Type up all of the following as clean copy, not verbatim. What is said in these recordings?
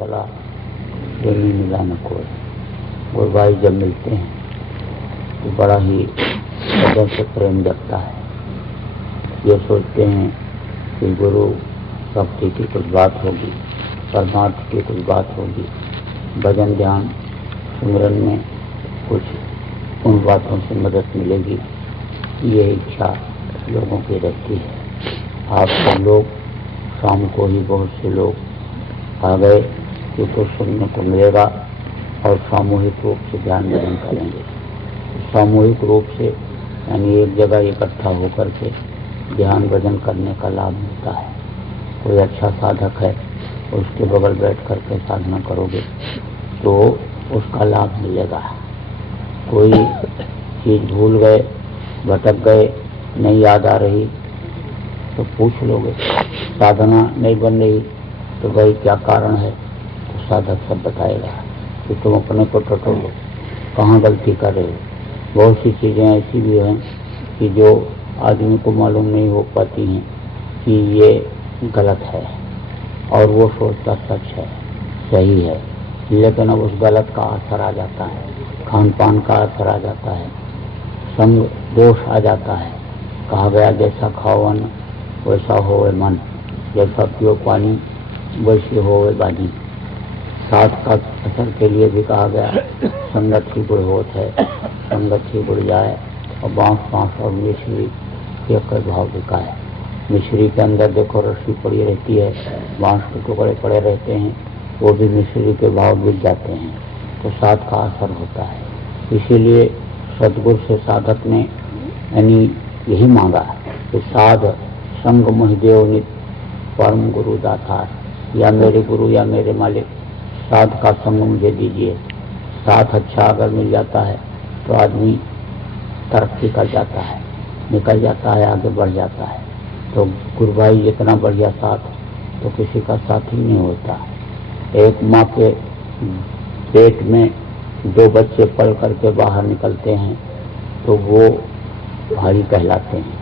चला प्रेमी मिला न कोई। गुरु भाई जब मिलते हैं तो बड़ा ही कदर से प्रेम जगता है। ये सोचते हैं कि गुरु भक्ति की कुछ बात होगी, परमार्थ की कुछ बात होगी, भजन ध्यान सिमरन में कुछ उन बातों से मदद मिलेगी। ये इच्छा लोगों की रहती है। आप सब लोग शाम को ही बहुत से लोग आ गए कि कुछ सुनने को मिलेगा और सामूहिक रूप से ध्यान भजन करेंगे। सामूहिक रूप से यानी एक जगह इकट्ठा होकर के ध्यान भजन करने का लाभ मिलता है। कोई अच्छा साधक है, उसके बगल बैठ करके साधना करोगे तो उसका लाभ मिलेगा। कोई चीज भूल गए, भटक गए, नहीं याद आ रही तो पूछ लोगे। साधना नहीं बन रही तो भाई क्या कारण है, तो साधक सब बताएगा कि तुम अपने को टटोलो, कहाँ गलती कर रहे हो। बहुत सी चीज़ें ऐसी भी हैं कि जो आदमी को मालूम नहीं हो पाती हैं कि ये गलत है और वो सोचता सच है, सही है, लेकिन अब उस गलत का असर आ जाता है, खान पान का असर आ जाता है, संग दोष आ जाता है। कहा गया जैसा खाओ अन्न वैसा होवे मन, जैसा पियो पानी वैसे होवे बानी। साथ का असर के लिए भी कहा गया संगत ही गुड़ होत है, संगत ही गुड़ जाए। और बांस और मिश्री एक भाव बिका है। मिश्री के अंदर देखो रस्सी पड़ी रहती है, बांस के टुकड़े पड़े रहते हैं, वो भी मिश्री के भाव बिक जाते हैं। तो साथ का असर होता है। इसीलिए सदगुरु से साधक ने यानी यही मांगा कि साध संग मोहिदेव नित परम गुरु दातार, या मेरे गुरु या मेरे मालिक साध का संग मुझे दीजिए। साथ अच्छा अगर मिल जाता है तो आदमी तरक्की कर जाता है, निकल जाता है, आगे बढ़ जाता है। तो गुरु भाई जितना बढ़िया साथ तो किसी का साथ ही नहीं होता। एक माँ के पेट में दो बच्चे पल करके बाहर निकलते हैं तो वो भाई कहलाते हैं,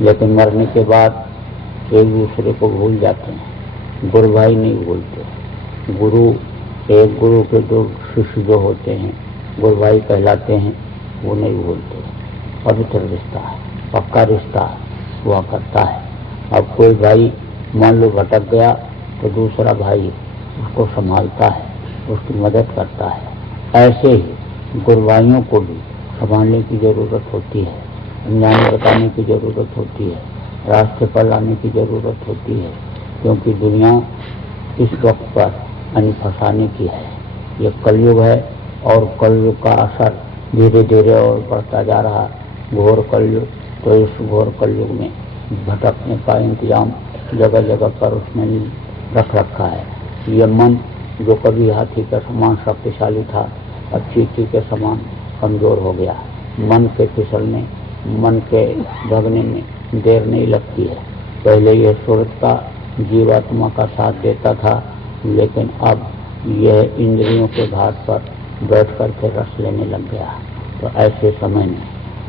लेकिन मरने के बाद एक दूसरे को भूल जाते हैं। गुरु भाई नहीं भूलते। गुरु एक गुरु के दो शिष्य जो होते हैं गुरु भाई कहलाते हैं, वो नहीं भूलते। पवित्र रिश्ता है, पक्का रिश्ता हुआ करता है। अब कोई भाई मान लो भटक गया तो दूसरा भाई उसको संभालता है, उसकी मदद करता है। ऐसे ही गुरु भाइयों को भी संभालने की जरूरत होती है, अनजान बताने की जरूरत होती है, रास्ते पर लाने की जरूरत होती है। क्योंकि दुनिया इस वक्त पर फंसाने की है। ये कलयुग है और कलयुग का असर धीरे धीरे और बढ़ता जा रहा है। घोर कलयुग, तो इस घोर कलयुग में भटकने का इंतजाम जगह जगह पर उसने रख रखा है। ये मन जो कभी हाथी के समान शक्तिशाली था, अब चींटी के समान कमजोर हो गया। मन के फिसलने, मन के भगने में देर नहीं लगती है। पहले यह सूरत का जीवात्मा का साथ देता था, लेकिन अब यह इंद्रियों के घाट पर बैठ करके रस लेने लग गया। तो ऐसे समय में,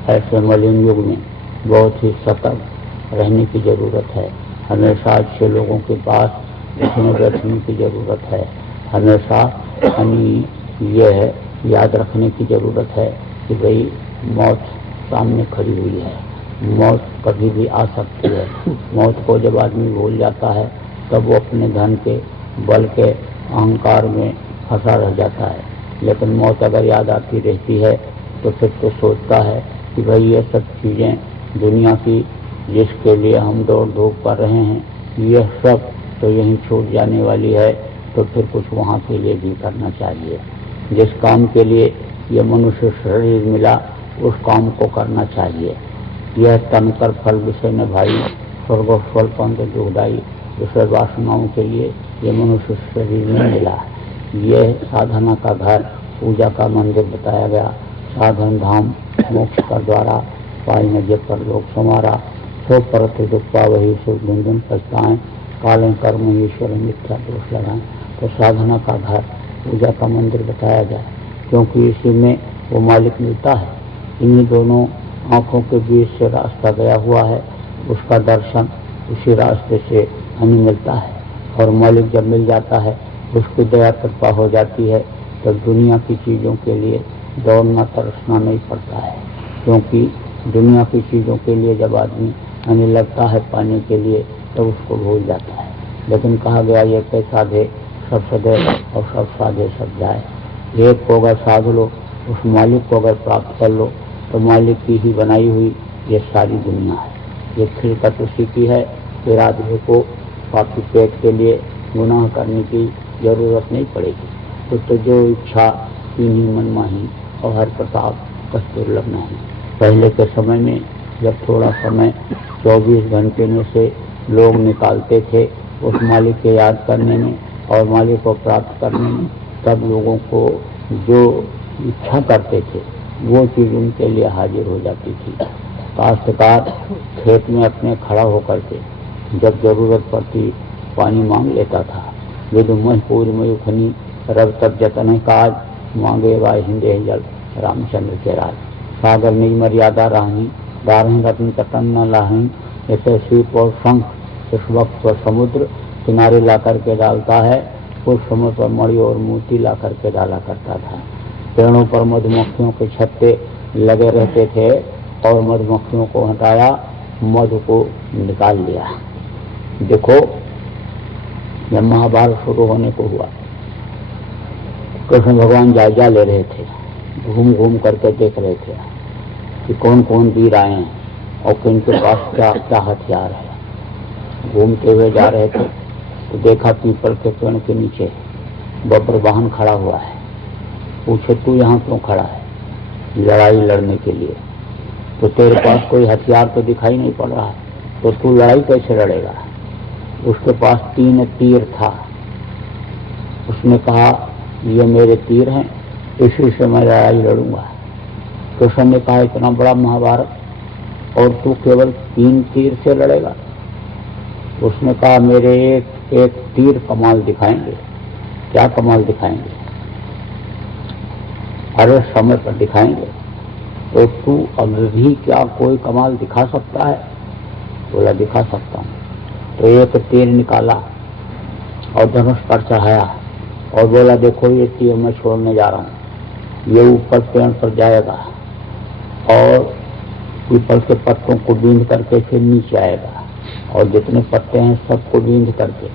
ऐसे मलिन युग में बहुत ही सतर्क रहने की जरूरत है। हमेशा अच्छे लोगों के पास उठने बैठने की जरूरत है। हमेशा यह याद रखने की जरूरत है कि भाई मौत सामने खड़ी हुई है, मौत कभी भी आ सकती है। मौत को जब आदमी भूल जाता है तब वो अपने धन के बल के अहंकार में फंसा रह जाता है। लेकिन मौत अगर याद आती रहती है तो फिर तो सोचता है कि भाई ये सब चीज़ें दुनिया की जिसके लिए हम दौड़ धूप कर रहे हैं, यह सब तो यहीं छूट जाने वाली है। तो फिर कुछ वहाँ के लिए भी करना चाहिए। जिस काम के लिए यह मनुष्य शरीर मिला उस काम को करना चाहिए। यह तनकर फल विषय में भाई स्वर्ग फल पंथ दुखदाई, विषय वासनाओं के लिए ये मनुष्य शरीर में मिला। यह साधना का घर, पूजा का मंदिर बताया गया। साधन धाम मोक्ष का द्वारा, पाई न जब पर लोग समारा, सो परत दुखा वही सुख गुंजन पछताएं, काले कर्म ईश्वर मिथ्या दोष लगाएं। तो साधना का घर, पूजा का मंदिर बताया गया, क्योंकि इसी में वो मालिक मिलता है। इन्हीं दोनों आंखों के बीच से रास्ता गया हुआ है, उसका दर्शन उसी रास्ते से हमें मिलता है। और मालिक जब मिल जाता है उसकी दया कृपा हो जाती है, तब दुनिया की चीज़ों के लिए दौड़ना तरसना नहीं पड़ता है। क्योंकि दुनिया की चीज़ों के लिए जब आदमी हमें लगता है पाने के लिए, तब उसको भूल जाता है। लेकिन कहा गया ये पे साधे सब सदे और सब साधे सब जाए। एक को अगर साध लो, उस मालिक को अगर प्राप्त कर लो, तो मालिक की ही बनाई हुई ये सारी दुनिया है। ये खिलकत उसी की है। फिर आदमी को पापी पेट के लिए गुनाह करने की जरूरत नहीं पड़ेगी। तो जो इच्छा इन्हीं मनमाही और हर प्रताप कस्तूरलभ नहीं। पहले के समय में जब थोड़ा समय 24 घंटे में से लोग निकालते थे उस मालिक के याद करने में और मालिक को प्राप्त करने में, तब लोगों को जो इच्छा करते थे वो चीज़ उनके लिए हाजिर हो जाती थी। काश्तकार खेत में अपने खड़ा होकर के जब जरूरत पड़ती पानी मांग लेता था। विदुमपूरी मयुखनी रब तब जतन काज मांगे वाय हिंदे जल रामचंद्र के राज। सागर नहीं मर्यादा राही दारही रत्न कतन न लाही। ऐसे सीप और शंख इस वक्त पर समुद्र किनारे ला करके डालता है, उस समय पर मणि और मोती ला करके डाला करता था। पेड़ों पर मधुमक्खियों के छत्ते लगे रहते थे और मधुमक्खियों को हटाया, मधु को निकाल लिया। देखो, जब महाभारत शुरू होने को हुआ, कृष्ण भगवान जायजा ले रहे थे, घूम घूम करके देख रहे थे कि कौन कौन वीर आए हैं और किनके पास क्या क्या हथियार है। घूमते हुए जा रहे थे तो देखा पीपल के पेड़ के नीचे बब्र वाहन खड़ा हुआ है। पूछे तू यहाँ क्यों खड़ा है? लड़ाई लड़ने के लिए। तो तेरे पास कोई हथियार तो दिखाई नहीं पड़ रहा है, तो तू लड़ाई कैसे लड़ेगा? उसके पास 3 तीर था। उसने कहा ये मेरे तीर हैं, इसी से मैं लड़ाई लड़ूंगा। कृष्ण ने कहा इतना बड़ा महाभारत और तू केवल 3 तीर से लड़ेगा? उसने कहा मेरे एक तीर कमाल दिखाएंगे। क्या कमाल दिखाएंगे? अरे समय पर दिखाएंगे। तो तू अब भी क्या कोई कमाल दिखा सकता है? बोला दिखा सकता हूँ। तो एक तीर निकाला और धनुष पर चढ़ाया और बोला देखो ये तीर मैं छोड़ने जा रहा हूँ, ये ऊपर पेड़ पर जाएगा और पीपल के पत्तों को बींध करके फिर नीचे आएगा और जितने पत्ते हैं सबको बींध करके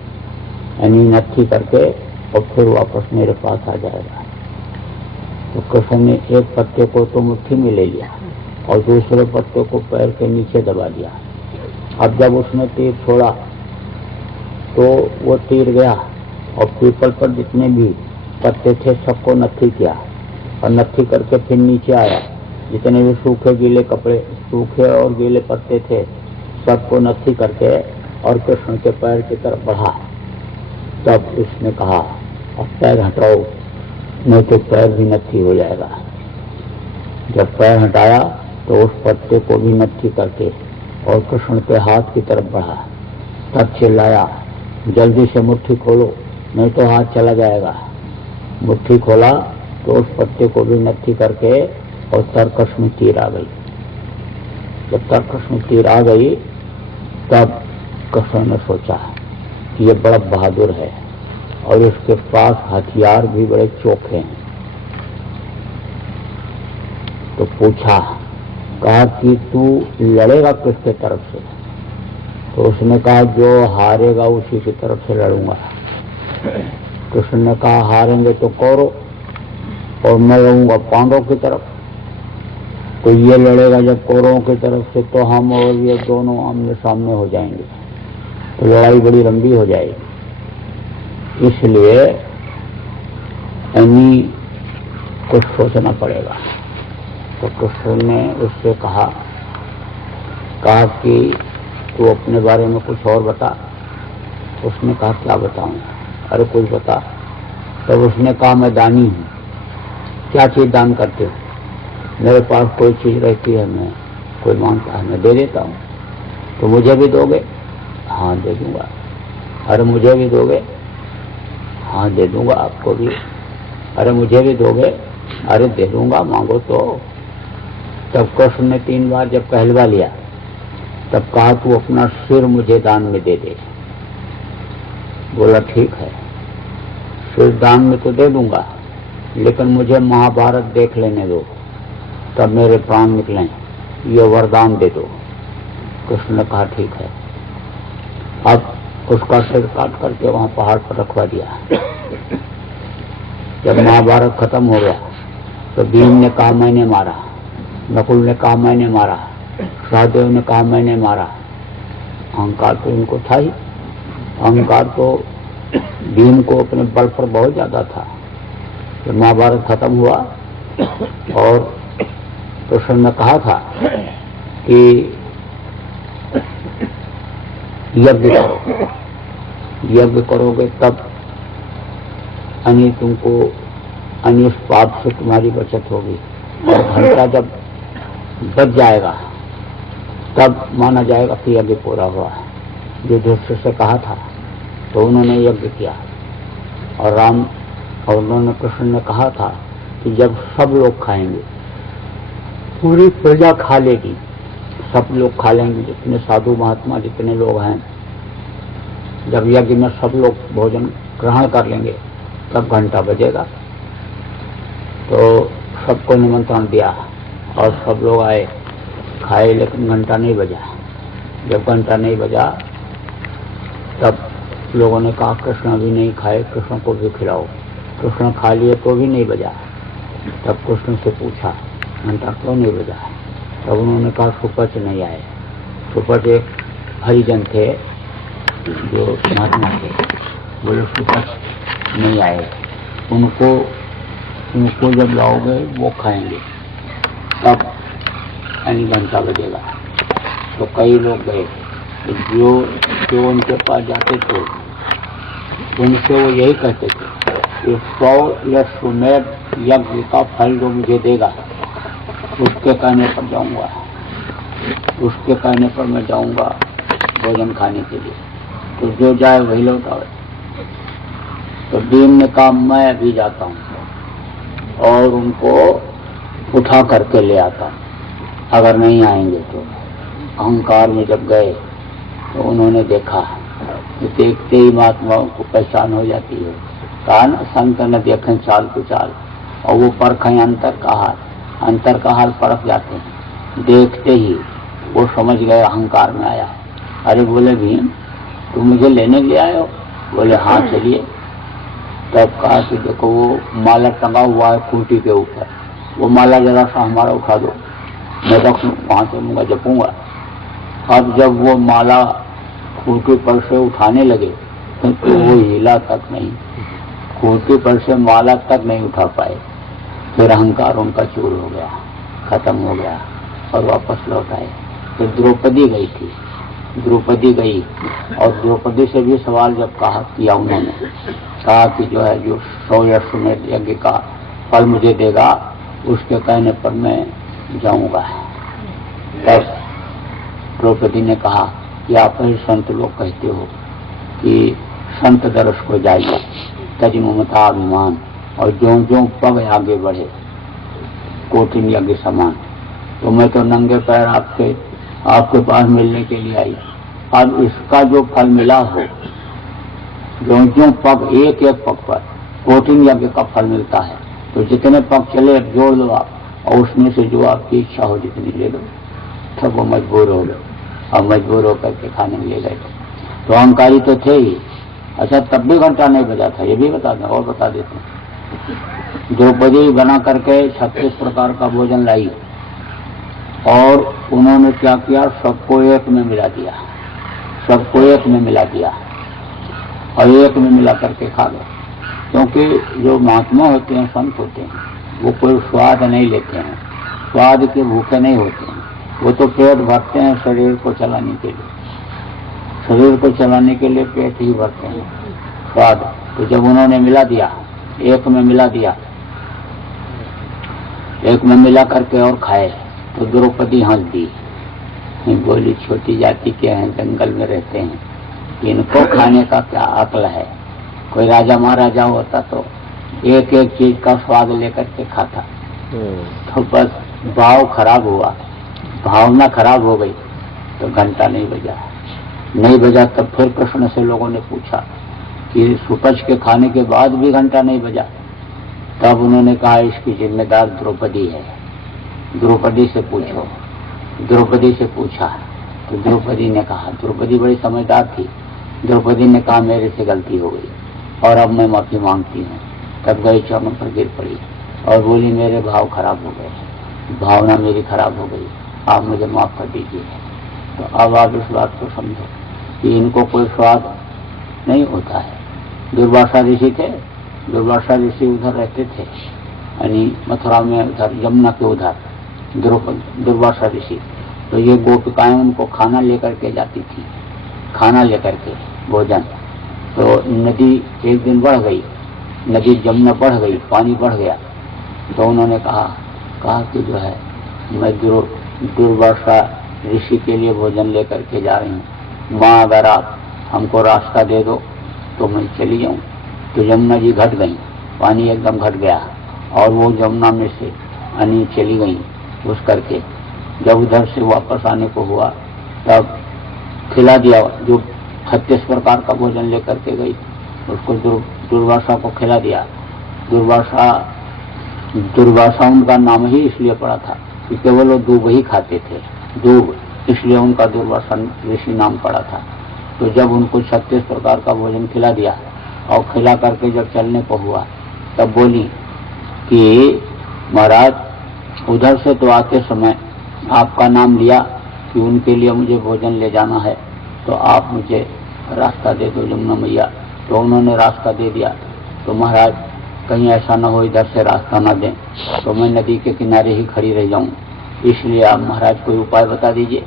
यानी नत्थी करके और फिर वापस मेरे पास आ जाएगा। तो कृष्ण ने एक पत्ते को तो मुट्ठी में ले लिया और दूसरे पत्ते को पैर के नीचे दबा दिया। अब जब उसने तीर छोड़ा तो वो तीर गया और पीपल पर जितने भी पत्ते थे सबको नत्थी किया और नत्थी करके फिर नीचे आया। जितने भी सूखे गीले कपड़े, सूखे और गीले पत्ते थे सबको नत्थी करके और कृष्ण के पैर की तरफ बढ़ा। तब उसने कहा अब पैर हटाओ, नहीं तो पैर भी नत्थी हो जाएगा। जब पैर हटाया तो उस पत्ते को भी नत्थी करके और कृष्ण के हाथ की तरफ बढ़ा। तब चिल्लाया जल्दी से मुट्ठी खोलो, नहीं तो हाथ चला जाएगा। मुट्ठी खोला तो उस पत्ते को भी नत्थी करके और तरकश में तीर आ गई। जब तरकश में तीर आ गई तब कृष्ण ने सोचा कि ये बड़ा बहादुर है और उसके पास हथियार भी बड़े चोखे हैं। तो पूछा, कहा कि तू लड़ेगा किसके तरफ से? तो उसने कहा जो हारेगा उसी की तरफ से लड़ूंगा। कृष्ण ने कहा हारेंगे तो कौरव और मैं लड़ूंगा पांडव की तरफ। तो ये लड़ेगा जब कौरवों की तरफ से तो हम और ये दोनों आमने सामने हो जाएंगे, तो लड़ाई बड़ी लंबी हो जाएगी। इसलिए इन्हीं कुछ सोचना पड़ेगा। तो कृष्ण ने उससे कहा कि तू अपने बारे में कुछ और बता। उसने कहा क्या बताऊं? अरे कुछ बता। तब उसने कहा मैं दानी हूँ। क्या चीज दान करते हो? मेरे पास कोई चीज रहती है, मैं कोई मांगता है मैं दे देता हूँ। तो मुझे भी दोगे? हाँ दे दूंगा। अरे मुझे भी दोगे? हाँ दे दूंगा आपको भी। अरे मुझे भी दोगे? अरे दे दूंगा, मांगो तो। तब कृष्ण ने 3 बार जब कहलवा लिया तब कहा तू अपना सिर मुझे दान में दे दे। बोला ठीक है। फिर दान में तो दे दूंगा, लेकिन मुझे महाभारत देख लेने दो, तब मेरे प्राण निकलें, ये वरदान दे दो। कृष्ण ने कहा ठीक है। अब उसका सिर काट करके वहां पहाड़ पर रखवा दिया। जब महाभारत खत्म हो गया तो भीम ने कहा मैंने मारा, नकुल ने कहा मैंने मारा, सहदेव ने कहा मैंने मारा। अहंकार तो इनको था ही। अहंकार तो भीम को अपने बल पर बहुत ज्यादा था। जब महाभारत खत्म हुआ और कृष्ण ने कहा था कि यज्ञ करो, यज्ञ करोगे तब तुमको अनिष्ट पाप से तुम्हारी बचत होगी, और घंटा जब बच जाएगा तब माना जाएगा कि यज्ञ पूरा हुआ। युधिष्ठिर से कहा था तो उन्होंने यज्ञ किया, और राम और उन्होंने कृष्ण ने कहा था कि जब सब लोग खाएंगे, पूरी प्रजा खा लेगी, सब लोग खा लेंगे, जितने साधु महात्मा जितने लोग हैं, जब यज्ञ में सब लोग भोजन ग्रहण कर लेंगे तब घंटा बजेगा। तो सबको निमंत्रण दिया और सब लोग आए, खाए, लेकिन घंटा नहीं बजा। जब घंटा नहीं बजा तब लोगों ने कहा कृष्ण अभी नहीं खाए, कृष्ण को भी खिलाओ। कृष्ण खा लिए तो भी नहीं बजा। तब कृष्ण से पूछा घंटा क्यों नहीं बजा? तब उन्होंने कहा सुपच नहीं आए। सुपच एक हरिजन थे जो महात्मा थे, बोले सुपच नहीं आए, उनको जब लाओगे वो खाएंगे तब घंटा बजेगा। तो कई लोग गए, जो उनके पास जाते थे उनसे वो यही कहते थे कि 100 या सुमेध यज्ञ का फल जो मुझे देगा उसके कहने पर जाऊंगा, उसके कहने पर मैं जाऊंगा भोजन खाने के लिए। तो जो जाए वही लौट आवे। तो भीम ने कहा मैं अभी जाता हूं और उनको उठा करके ले आता हूं, अगर नहीं आएंगे तो। अहंकार में जब गए तो उन्होंने देखा कि देखते ही महात्माओं को पहचान हो जाती है। कहा ना संत न देखें चाल को चाल, और वो परखें अंतर का हाल परख जाते हैं। देखते ही वो समझ गए अहंकार में आया। अरे बोले भीम तुम मुझे लेने के लिए आए हो? बोले हाँ चलिए। तब कहा कि देखो वो माला टंगा हुआ है खूंटी के ऊपर, वो माला जरा सा हमारा उठा दो, मैं रख वहां से लूंगा, जपूंगा। अब जब वो माला खूंटी पर से उठाने लगे तो वो हिला तक नहीं, खूंटी पर से माला तक नहीं उठा पाए। फिर अहंकार उनका चूर हो गया, खत्म हो गया और वापस लौट आए। तो द्रौपदी गई थी, द्रौपदी गई और द्रौपदी से भी सवाल जब किया उन्होंने, कहा कि जो है जो 100 या सुमेध यज्ञ का फल मुझे देगा उसके कहने पर मैं जाऊंगा। तब द्रौपदी ने कहा कि आप ही संत लोग कहते हो कि संत दर्श को जाएगा तज ममता अभिमान, और जो जो पग आगे बढ़े कोटिन यज्ञ समान। तो मैं तो नंगे पैर आपके पास मिलने के लिए आई। अब इसका जो फल मिला हो, जो पग एक पग पर कोटिन यज्ञ का फल मिलता है, तो जितने पग चले जोड़ लो आप, और उसमें से जो आपकी इच्छा हो जितनी ले लो। तब वो मजबूर हो गए और मजबूर होकर के खाने में ले गए। तो अहंकारी तो थे ही। अच्छा तब भी घंटा नहीं बजा था, ये भी बता दें और बता देते हैं। द्रौपदी बना करके 36 प्रकार का भोजन लाई और उन्होंने क्या किया, सबको एक में मिला दिया, सबको एक में मिला दिया और एक में मिला करके खा गए। क्योंकि जो महात्मा होते हैं, संत होते हैं, वो कोई स्वाद नहीं लेते हैं, स्वाद के भूखे नहीं होते हैं। वो तो पेट भरते हैं शरीर को चलाने के लिए, शरीर को चलाने के लिए पेट ही भरते हैं स्वाद। तो जब उन्होंने मिला दिया, एक में मिला दिया, एक में मिला करके और खाए, तो द्रौपदी हंस दी, बोली छोटी जाति के हैं, जंगल में रहते हैं, इनको खाने का क्या अक्ल है। कोई राजा महाराजा होता तो एक एक चीज का स्वाद लेकर के खाता। तो बस भाव खराब हुआ, भावना खराब हो गई, तो घंटा नहीं बजा। तब फिर कृष्ण से लोगों ने पूछा कि सुपच के खाने के बाद भी घंटा नहीं बजा। तब उन्होंने कहा इसकी जिम्मेदार द्रौपदी है, द्रौपदी से पूछो। द्रौपदी से पूछा तो द्रौपदी ने कहा, द्रौपदी बड़ी समझदार थी, द्रौपदी ने कहा मेरे से गलती हो गई और अब मैं माफी मांगती हूँ। तब गई चरणों पर गिर पड़ी और बोली मेरे भाव खराब हो गए, भावना मेरी खराब हो गई, आप मुझे माफ कर दीजिए। तो अब आप इस बात को समझो कि इनको कोई स्वाद नहीं होता है। दुर्वासा ऋषि थे, दुर्वासा ऋषि उधर रहते थे, यानी मथुरा में उधर यमुना के उधर दुर्वासा ऋषि। तो ये गोपिकाएं उनको खाना लेकर के जाती थी, खाना लेकर के भोजन। तो नदी एक दिन बढ़ गई, नदी जमुना बढ़ गई, पानी बढ़ गया। तो उन्होंने कहा कि जो है मैं दुर्वासा ऋषि के लिए भोजन लेकर के जा रही हूँ, माँ अगर आप हमको रास्ता दे दो तो मैं चली जाऊँ। तो यमुना जी घट गई, पानी एकदम घट गया और वो यमुना में से अनी चली गई घुस करके। जब उधर से वापस आने को हुआ तब खिला दिया, जो 36 प्रकार का भोजन लेकर के गई उसको दुर्वासा को खिला दिया। दुर्वासा उनका नाम ही इसलिए पड़ा था कि केवल वो दूब ही खाते थे, दूब, इसलिए उनका दुर्वासा ऋषि नाम पड़ा था। तो जब उनको 36 प्रकार का भोजन खिला दिया और खिला करके जब चलने को हुआ तब बोली कि महाराज उधर से तो आते समय आपका नाम लिया कि उनके लिए मुझे भोजन ले जाना है, तो आप मुझे रास्ता दे दो यमुना मैया। तो उन्होंने रास्ता दे दिया। तो महाराज कहीं ऐसा न हो इधर से रास्ता न दें तो मैं नदी के किनारे ही खड़ी रह जाऊं, इसलिए आप महाराज कोई उपाय बता दीजिए।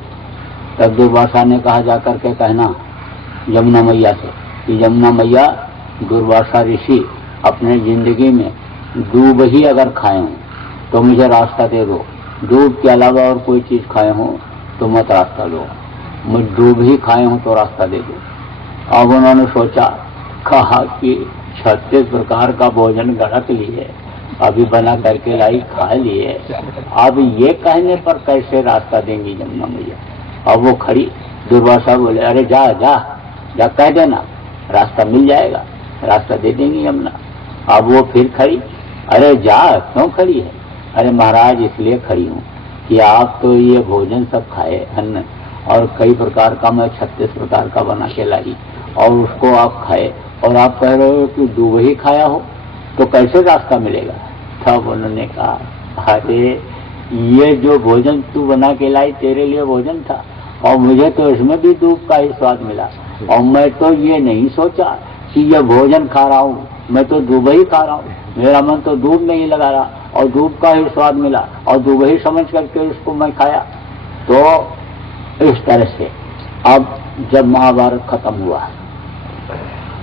तब दुर्वासा ने कहा जाकर के कहना यमुना मैया से कि यमुना मैया, दुर्वासा ऋषि अपने जिंदगी में दूब ही अगर खाए हों तो मुझे रास्ता दे दो, दूब के अलावा और कोई चीज खाए हों तो मत रास्ता दो, मुझ दूब ही खाए हों तो रास्ता दे दो। अब उन्होंने सोचा, कहा कि 36 प्रकार का भोजन गड़क लिए, अभी बना करके लाई, खा लिए, अब ये कहने पर कैसे रास्ता देंगी यमुना मैया। अब वो खड़ी, दुर्वासा बोले अरे जा जा जा कह देना, रास्ता मिल जाएगा, रास्ता दे देंगी यमुना। अब वो फिर खड़ी, अरे जा, क्यों खड़ी है? अरे महाराज इसलिए खड़ी हूँ कि आप तो ये भोजन सब खाए अन्न, और कई प्रकार का मैं 36 प्रकार का बना के लाई और उसको आप खाए और आप कह रहे हो कि दूब ही खाया हो, तो कैसे रास्ता मिलेगा। तब उन्होंने कहा, अरे ये जो भोजन तू बना के लाई तेरे लिए भोजन था और मुझे तो इसमें भी दूब का ही स्वाद मिला, और मैं तो ये नहीं सोचा कि ये भोजन खा रहा हूँ, मैं तो दूब ही खा रहा हूँ, मेरा मन तो दूब में ही लगा रहा और दूब का ही स्वाद मिला और दूब ही समझ करके उसको मैं खाया। तो इस तरह से अब जब महाभारत खत्म हुआ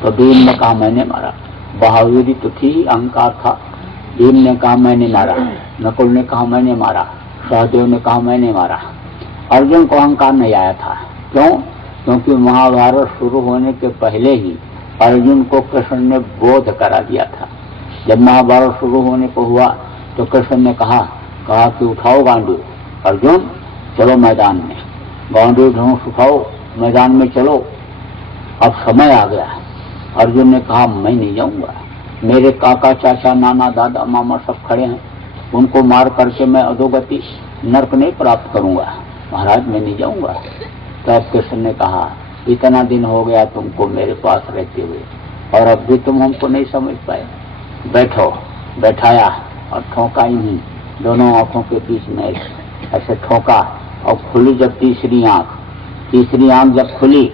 तो भीम ने कहा मैंने मारा, बहादुरी तो थी, अहंकार था। भीम ने कहा मैंने मारा, नकुल ने कहा मैंने मारा, सहदेव ने कहा मैंने मारा। अर्जुन को अहंकार नहीं आया था। क्यों? क्योंकि महाभारत शुरू होने के पहले ही अर्जुन को कृष्ण ने बोध करा दिया था। जब महाभारत शुरू होने को हुआ तो कृष्ण ने कहा कि उठाओ गांडू, अर्जुन चलो मैदान में, गांडू धनुष उठाओ, मैदान में चलो, अब समय आ गया। अर्जुन ने कहा मैं नहीं जाऊंगा, मेरे काका चाचा नाना दादा मामा सब खड़े हैं, उनको मार करके मैं अधोगति नरक नहीं प्राप्त करूंगा, महाराज मैं नहीं जाऊंगा। तब कृष्ण ने कहा इतना दिन हो गया तुमको मेरे पास रहते हुए और अब भी तुम हमको नहीं समझ पाए, बैठो। बैठाया और ठोका ही नहीं, दोनों आंखों के बीच में ऐसे ठोका और खुली जब तीसरी आंख जब खुली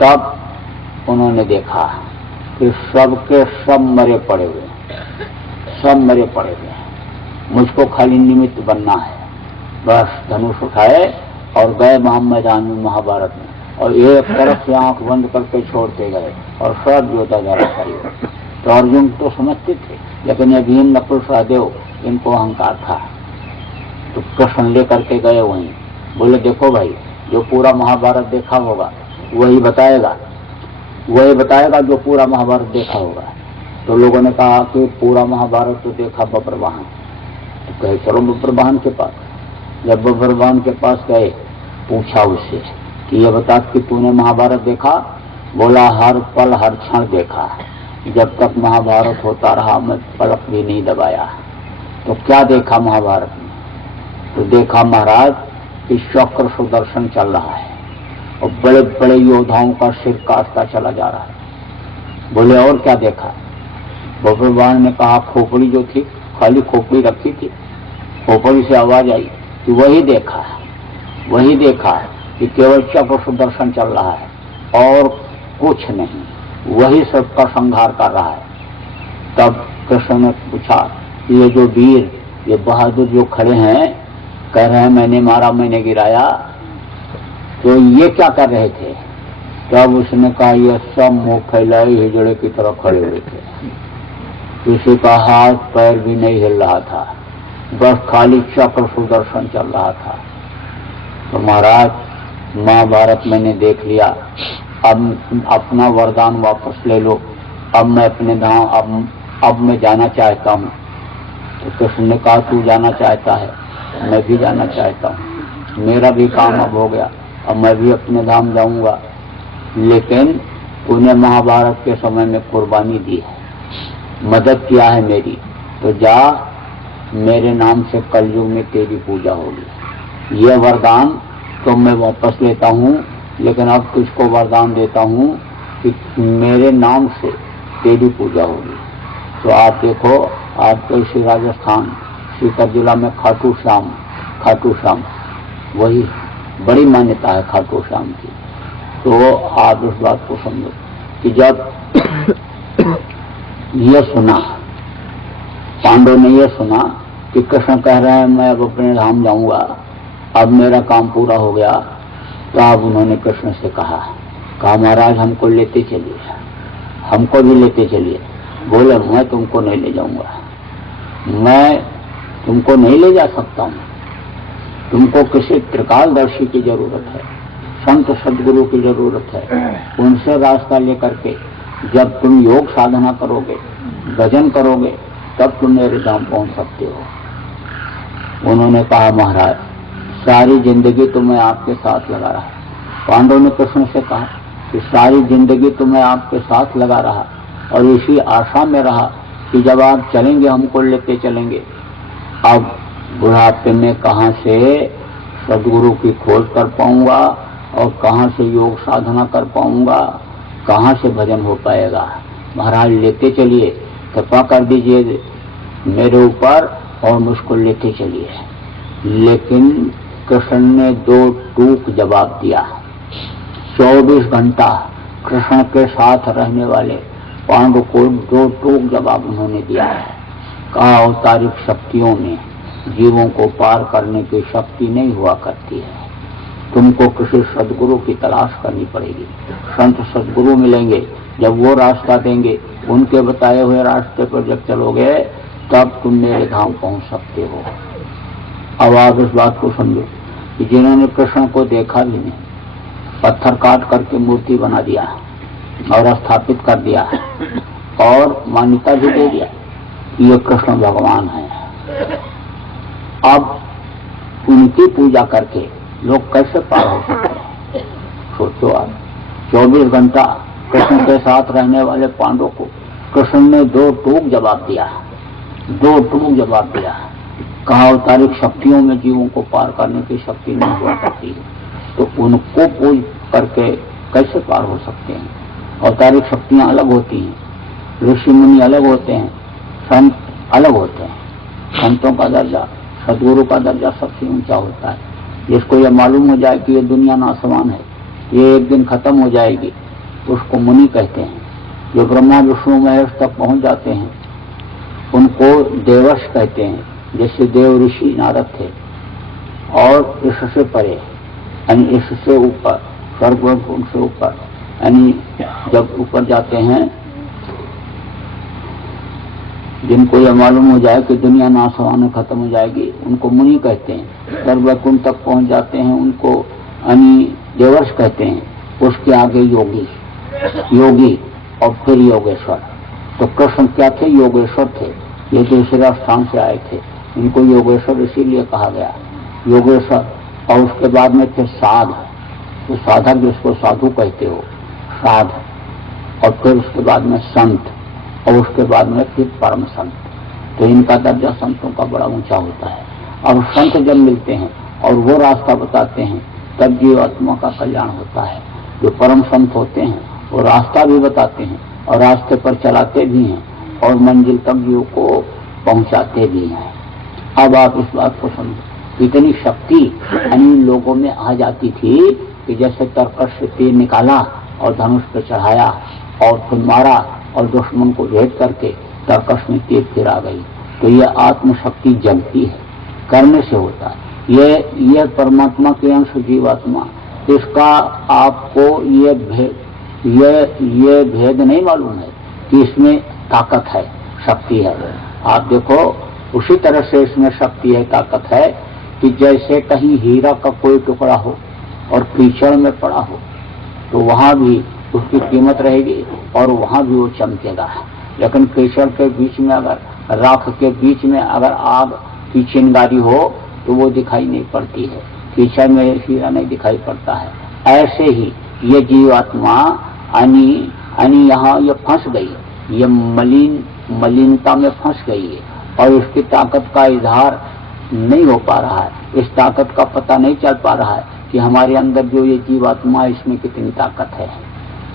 तब उन्होंने देखा कि सबके सब मरे पड़े हुए, सब मरे पड़े हुए, मुझको खाली निमित्त बनना है। बस धनुष उठाए और गए मैदान में महाभारत में, और एक तरफ से आंख बंद करके छोड़ते गए और सब योद्धा धारा खड़ी। तो अर्जुन तो समझते थे, लेकिन ये भीम नकुल सहदेव इनको अहंकार था। तो कृष्ण लेकर के गए वहीं, बोले देखो भाई जो पूरा महाभारत देखा होगा वही बताएगा जो पूरा महाभारत देखा होगा। तो लोगों ने कहा कि पूरा महाभारत तो देखा बब्रवाहन। तो कहे चलो बब्रवाहन के पास। जब बब्रवाहन के पास गए पूछा उससे कि ये बता कि तूने महाभारत देखा? बोला हर पल हर क्षण देखा, जब तक महाभारत होता रहा मैं पलक भी नहीं दबाया। तो क्या देखा महाभारत में? तो देखा महाराज कि चक्र सुदर्शन चल रहा है और बड़े बड़े योद्धाओं का सिर काटता चला जा रहा है। बोले और क्या देखा? भगवान ने कहा खोपड़ी जो थी, खाली खोपड़ी रखी थी, खोपड़ी से आवाज आई कि वही देखा कि केवल चक्र सुदर्शन चल रहा है और कुछ नहीं, वही सबका संहार कर रहा है। तब कृष्ण ने पूछा कि ये जो वीर, ये बहादुर जो खड़े हैं, कह रहे हैं मैंने मारा, मैंने गिराया, तो ये क्या कर रहे थे? तब उसने कहा ये सब मुंह फैलाए हिजड़े की तरह खड़े हुए थे, किसी का हाथ पैर भी नहीं हिल रहा था, बस खाली चक्र सुदर्शन चल रहा था। तो महाराज महाभारत मैंने देख लिया, अब अपना वरदान वापस ले लो, अब मैं अपने धाम अब मैं जाना चाहता हूँ। तो कृष्ण ने कहा तू जाना चाहता है, मैं भी जाना चाहता हूँ, मेरा भी काम अब हो गया, अब मैं भी अपने धाम जाऊंगा, लेकिन तूने महाभारत के समय में कुर्बानी दी है, मदद किया है मेरी, तो जा मेरे नाम से कलयुग में तेरी पूजा होगी। यह वरदान तो मैं वापस लेता हूँ, लेकिन अब तुझको वरदान देता हूँ कि मेरे नाम से तेरी पूजा होगी। तो आप देखो, आपके इसी राजस्थान सीकर जिला में खाटू श्याम वही बड़ी मान्यता है खाटू श्याम की। तो आप इस बात को समझो कि जब ये सुना, पांडव ने ये सुना कि कृष्ण कह रहे हैं मैं अब अपने धाम जाऊंगा, अब मेरा काम पूरा हो गया, तो अब उन्होंने कृष्ण से कहा महाराज हमको लेते चलिए, हमको भी लेते चलिए। बोले मैं तुमको नहीं ले जाऊंगा, मैं तुमको नहीं ले जा सकता हूँ, तुमको किसी त्रिकालदर्शी की जरूरत है, संत सदगुरु की जरूरत है, उनसे रास्ता लेकर के जब तुम योग साधना करोगे, भजन करोगे, तब तुम मेरे धाम पहुंच सकते हो। उन्होंने कहा महाराज सारी जिंदगी तो मैं आपके साथ लगा रहा। पांडव ने कृष्ण से कहा कि सारी जिंदगी तो मैं आपके साथ लगा रहा और इसी आशा में रहा कि जब आप चलेंगे हमको लेते चलेंगे। अब बुढ़ापे में कहाँ से सदगुरु की खोज कर पाऊंगा और कहाँ से योग साधना कर पाऊंगा, कहाँ से भजन हो पाएगा। महाराज लेते चलिए, कृपा कर दीजिए मेरे ऊपर और मुझको लेते चलिए। लेकिन कृष्ण ने दो टूक जवाब दिया। 24 घंटा कृष्ण के साथ रहने वाले पांडव को दो टूक जवाब उन्होंने दिया है। कहा अवतारिक शक्तियों में जीवों को पार करने की शक्ति नहीं हुआ करती है, तुमको किसी सदगुरु की तलाश करनी पड़ेगी। संत सदगुरु मिलेंगे, जब वो रास्ता देंगे, उनके बताए हुए रास्ते पर जब चलोगे तब तुम मेरे धाम पहुंच सकते हो। अब आप इस बात को समझो कि जिन्होंने कृष्ण को देखा भी नहीं, पत्थर काट करके मूर्ति बना दिया और स्थापित कर दिया और मान्यता भी दे दिया कि ये कृष्ण भगवान है, अब उनकी पूजा करके लोग कैसे पार हो सकते हैं? सोचो आप, 24 घंटा कृष्ण के साथ रहने वाले पांडवों को कृष्ण ने दो टूक जवाब दिया। कहा अवतारिक शक्तियों में जीवों को पार करने की शक्ति नहीं हो सकती है, तो उनको पूज करके कैसे पार हो सकते हैं? अवतारिक शक्तियां अलग होती हैं, ऋषि मुनि अलग होते हैं, संत अलग होते हैं। संतों का दर्जा, सदगुरु का दर्जा सबसे ऊंचा होता है। जिसको यह मालूम हो जाए कि ये दुनिया नासवान है, ये एक दिन खत्म हो जाएगी, उसको मुनि कहते हैं। जो ब्रह्मा विष्णु महेश तक पहुंच जाते हैं उनको देवर्ष कहते हैं, जैसे देव ऋषि नारद थे। और इससे परे यानी इससे ऊपर स्वर्ग से ऊपर, यानी जब ऊपर जाते हैं, जिनको यह मालूम हो जाए कि दुनिया नासवान खत्म हो जाएगी, उनको मुनि कहते हैं। सर्वकुंड तक पहुंच जाते हैं, उनको यानी देवर्ष कहते हैं। उसके आगे योगी और फिर योगेश्वर। तो कृष्ण क्या थे? योगेश्वर थे। ये दूसरे स्थान से आए थे, इनको योगेश्वर इसीलिए कहा गया, योगेश्वर। और उसके बाद में थे साध, तो साधक जिसको साधु कहते हो, साध, और फिर उसके बाद में संत, और उसके बाद में फिर परम संत। तो इनका दर्जा संतों का बड़ा ऊंचा होता है। और संत जब मिलते हैं और वो रास्ता बताते हैं तब जीवात्मा का कल्याण होता है। जो परम संत होते हैं वो रास्ता भी बताते हैं और रास्ते पर चलाते भी हैं और मंजिल तक जीव को पहुंचाते भी हैं। अब आप इस बात को समझो, इतनी शक्ति इन लोगों में आ जाती थी कि जैसे तरकश से तीर निकाला और धनुष पे चढ़ाया और फिर मारा और दुश्मन को भेद करके तरकश में तीर फिरा गई। तो ये आत्मशक्ति जगती है, करने से होता है। ये परमात्मा के अंश जीवात्मा, इसका आपको ये भेद नहीं मालूम है कि इसमें ताकत है, शक्ति है। आप देखो उसी तरह से इसमें शक्ति है, ताकत है कि जैसे कहीं हीरा का कोई टुकड़ा हो और कीचड़ में पड़ा हो तो वहां भी उसकी कीमत रहेगी और वहां भी वो चमकेगा। लेकिन कीचड़ के बीच में, अगर राख के बीच में अगर आग की चिंगारी हो तो वो दिखाई नहीं पड़ती है, कीचड़ में हीरा नहीं दिखाई पड़ता है। ऐसे ही ये जीवात्मा यानी यहाँ ये फंस गई, ये मलिनता में फंस गई है और उसकी ताकत का इजहार नहीं हो पा रहा है। इस ताकत का पता नहीं चल पा रहा है कि हमारे अंदर जो ये जीवात्मा, इसमें कितनी ताकत है।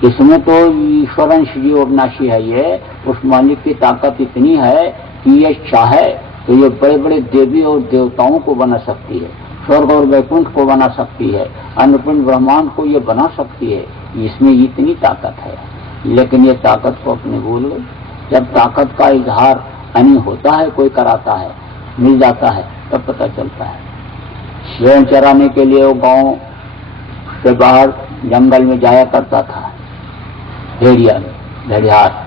इसमें तो ईश्वरंश जीव अविनाशी है। ये उस मालिक की ताकत इतनी है कि ये चाहे तो ये बड़े बड़े देवी और देवताओं को बना सकती है, स्वर्ग और वैकुंठ को बना सकती है, अन्नपूर्ण ब्रह्मांड को ये बना सकती है। इसमें इतनी ताकत है, लेकिन ये ताकत को अपने भूल गई। जब ताकत का इजहार होता है, कोई कराता है, मिल जाता है, तब पता चलता है। भेड़ चराने के लिए वो गांव से बाहर जंगल में जाया करता था, भेड़ियार।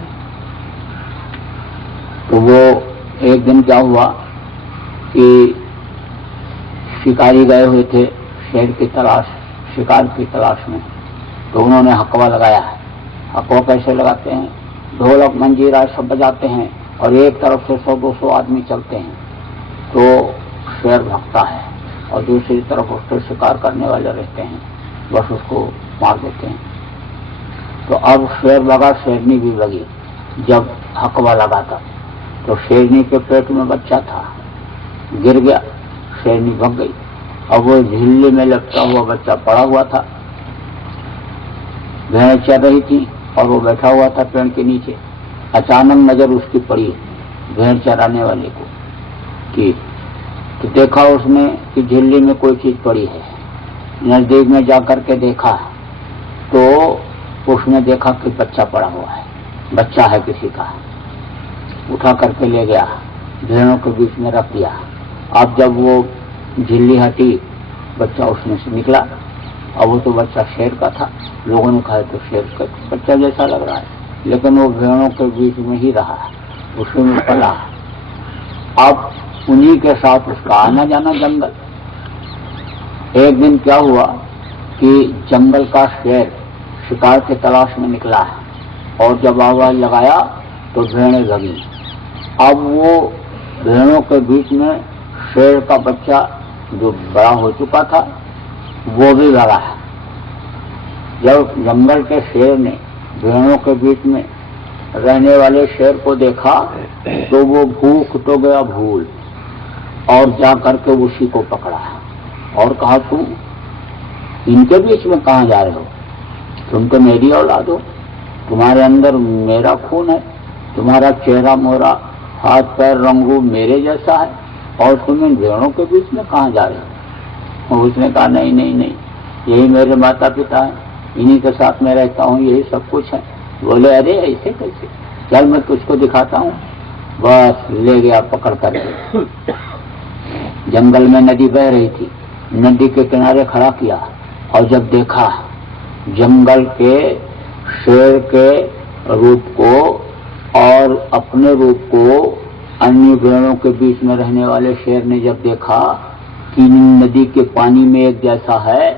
तो वो एक दिन क्या हुआ कि शिकारी गए हुए थे शेर की तलाश, शिकार की तलाश में। तो उन्होंने हकवा लगाया है। हकवा कैसे लगाते हैं? ढोलक मंजीरा सब बजाते हैं और एक तरफ से 100-200 आदमी चलते हैं तो शेर भागता है और दूसरी तरफ उसके शिकार करने वाले रहते हैं, बस उसको मार देते हैं। तो अब शेर लगा, शेरनी भी लगी। जब हकवा लगा था तो शेरनी के पेट में बच्चा था, गिर गया, शेरनी भाग गई। अब वो झिल्ली में लपटा हुआ बच्चा पड़ा हुआ था। भेड़ चल रही थी और वो बैठा हुआ था पेड़ के नीचे। अचानक नजर उसकी पड़ी भेड़ चराने वाले को कि तो देखा उसने कि झिल्ली में कोई चीज पड़ी है। नजदीक में जाकर के देखा तो उसने देखा कि बच्चा पड़ा हुआ है, बच्चा है किसी का। उठा करके ले गया, भेड़ों के बीच में रख दिया। अब जब वो झिल्ली हटी, बच्चा उसमें से निकला। अब वो तो बच्चा शेर का था। लोगों ने कहा तो शेर का बच्चा जैसा लग रहा है, लेकिन वो भेड़ों के बीच में ही रहा, उसमें पला। अब उन्हीं के साथ उसका आना जाना जंगल। एक दिन क्या हुआ कि जंगल का शेर शिकार के तलाश में निकला है और जब आवाज लगाया तो भेड़ें लगी। अब वो भेड़ों के बीच में शेर का बच्चा जो बड़ा हो चुका था वो भी लगा है। जब जंगल के शेर ने भेड़ों के बीच में रहने वाले शेर को देखा तो वो भूख तो गया भूल और जा करके उसी को पकड़ा और कहा, तुम इनके बीच में कहाँ जा रहे हो? तुम तो मेरी औलाद हो, तुम्हारे अंदर मेरा खून है, तुम्हारा चेहरा मोहरा हाथ पैर रंगू मेरे जैसा है और तुम इन भेड़ों के बीच में कहाँ जा रहे हो? और उसने कहा नहीं नहीं नहीं, यही मेरे माता पिता हैं, इन्हीं के साथ मैं रहता हूँ, यही सब कुछ है। बोले अरे ऐसे कैसे, चल मैं तुझको दिखाता हूँ। बस ले गया पकड़ करके। जंगल में नदी बह रही थी, नदी के किनारे खड़ा किया और जब देखा जंगल के शेर के रूप को और अपने रूप को अन्य भेड़ों के बीच में रहने वाले शेर ने जब देखा कि नदी के पानी में एक जैसा है,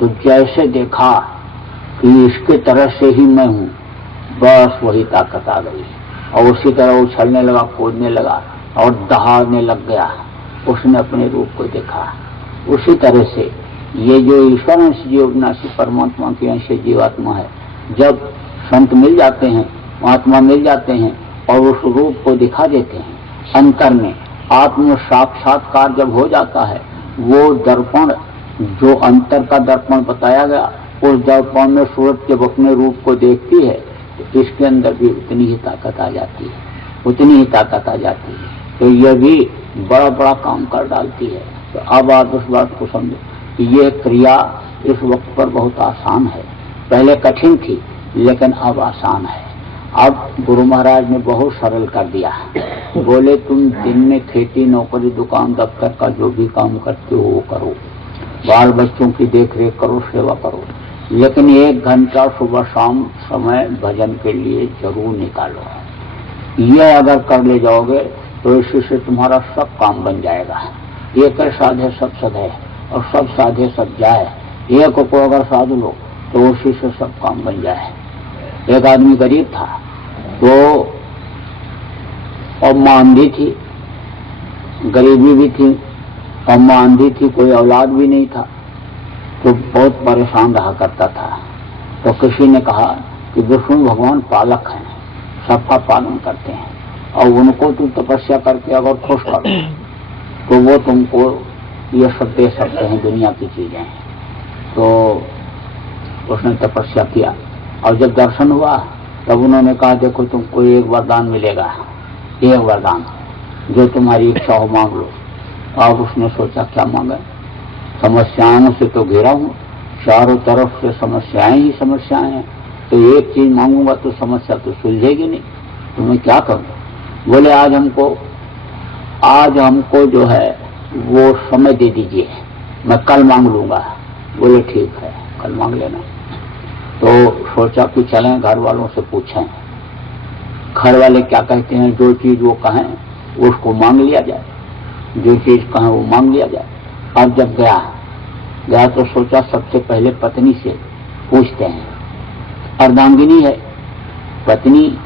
तो जैसे देखा कि इसके तरह से ही मैं हूँ, बस वही ताकत आ गई और उसी तरह उछलने लगा, कूदने लगा और दहाड़ने लग गया। उसने अपने रूप को देखा। उसी तरह से ये जो ईश्वर अंश जीव अविनाशी परमात्मा के अंश जीवात्मा है, जब संत मिल जाते हैं, महात्मा मिल जाते हैं और उस रूप को दिखा देते हैं, अंतर में आत्म साक्षात्कार जब हो जाता है, वो दर्पण जो अंतर का दर्पण बताया गया, उस दर्पण में सूरत जब अपने रूप को देखती है तो इसके अंदर भी उतनी ही ताकत आ जाती है, उतनी ही ताकत आ जाती है। तो यह भी बड़ा बड़ा काम कर डालती है। तो अब आप उस बात को समझो कि यह क्रिया इस वक्त पर बहुत आसान है, पहले कठिन थी लेकिन अब आसान है। अब गुरु महाराज ने बहुत सरल कर दिया। बोले तुम दिन में खेती, नौकरी, दुकान, दफ्तर का जो भी काम करते हो वो करो, बाल बच्चों की देख रेख करो, सेवा करो, लेकिन 1 घंटा सुबह शाम समय भजन के लिए जरूर निकालो। यह अगर कर ले जाओगे तो इसी से तुम्हारा सब काम बन जाएगा। एक साधे सब सधे और सब साधे सब जाए, एक को अगर साध लो तो उसी से सब काम बन जाए। एक आदमी गरीब था तो और मां अंधी थी, गरीबी भी थी और मां अंधी थी, कोई औलाद भी नहीं था, तो बहुत परेशान रहा करता था। तो किसी ने कहा कि विष्णु भगवान पालक हैं, सबका पालन करते हैं और उनको तुम तपस्या करके अगर खुश करो तो वो तुमको ये सब दे सकते हैं, दुनिया की चीजें। तो उसने तपस्या किया और जब दर्शन हुआ तब उन्होंने कहा देखो तुमको एक वरदान मिलेगा, एक वरदान, जो तुम्हारी इच्छा हो मांग लो। अब उसने सोचा क्या मांगे, समस्याओं से तो घिरा हूं, चारों तरफ से समस्याएं ही समस्याएं हैं, तो एक चीज मांगूंगा तो समस्या तो सुलझेगी नहीं, तो मैं क्या करूं। बोले आज हमको जो है वो समय दे दीजिए, मैं कल मांग लूंगा। बोले ठीक है, कल मांग लेना। तो सोचा कि चलें घर वालों से पूछें, घर वाले क्या कहते हैं, जो चीज वो कहें उसको मांग लिया जाए, जो चीज कहें वो मांग लिया जाए। अब जब गया तो सोचा सबसे पहले पत्नी से पूछते हैं, अर्धांगिनी है, पत्नी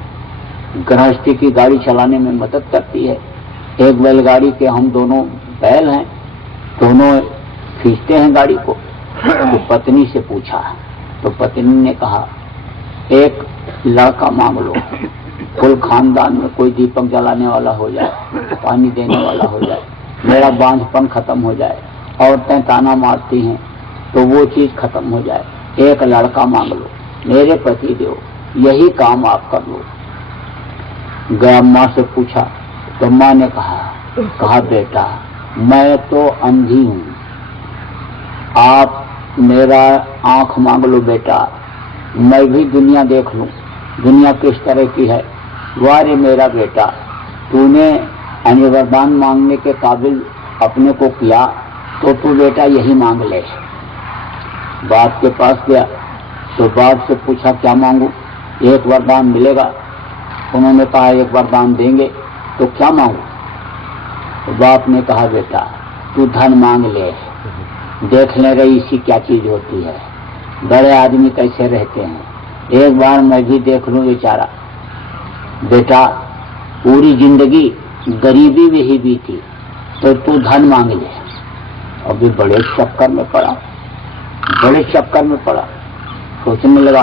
गृहस्थी की गाड़ी चलाने में मदद करती है, एक बैलगाड़ी के हम दोनों बैल हैं, दोनों खींचते हैं गाड़ी को। तो पत्नी से पूछा तो पत्नी ने कहा एक लड़का मांग लो, कुल खानदान में कोई दीपक जलाने वाला हो जाए, पानी देने वाला हो जाए, मेरा बांझपन खत्म हो जाए, औरतें ताना मारती हैं तो वो चीज खत्म हो जाए, एक लड़का मांग लो, मेरे पति देव, यही काम आप कर लो। गया माँ से पूछा तो माँ ने कहा बेटा मैं तो अंधी हूं, आप मेरा आंख मांग लो बेटा, मैं भी दुनिया देख लूं, दुनिया किस तरह की है। वारे मेरा बेटा, तूने वरदान मांगने के काबिल अपने को किया तो तू बेटा यही मांग ले। बाप के पास गया तो बाप से पूछा क्या मांगू, एक वरदान मिलेगा। उन्होंने कहा एक वरदान देंगे तो क्या मांगू। तो बाप ने कहा बेटा तू धन मांग ले, देख ले रही इसी क्या चीज होती है, बड़े आदमी कैसे रहते हैं, एक बार मैं भी देख लूं बेचारा। बेटा पूरी जिंदगी गरीबी में ही बीती तो तू धन मांग ले। अभी बड़े चक्कर में पड़ा, सोचने लगा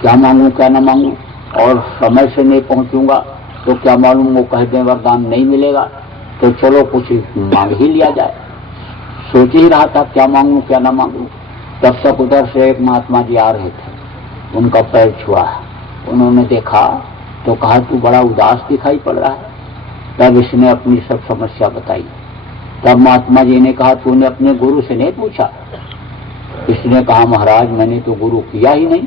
क्या मांगू क्या ना मांगू, और समय से नहीं पहुंचूंगा तो क्या मालूम वो कह दें वरदान नहीं मिलेगा, तो चलो कुछ मांग ही लिया जाए। सोच ही रहा था क्या मांगू क्या ना मांगू, तब तक उधर से एक महात्मा जी आ रहे थे, उनका पैर छुआ, उन्होंने देखा तो कहा तू बड़ा उदास दिखाई पड़ रहा है। तब इसने अपनी सब समस्या बताई। तब महात्मा जी ने कहा तूने अपने गुरु से नहीं पूछा। इसने कहा महाराज मैंने तो गुरु किया ही नहीं,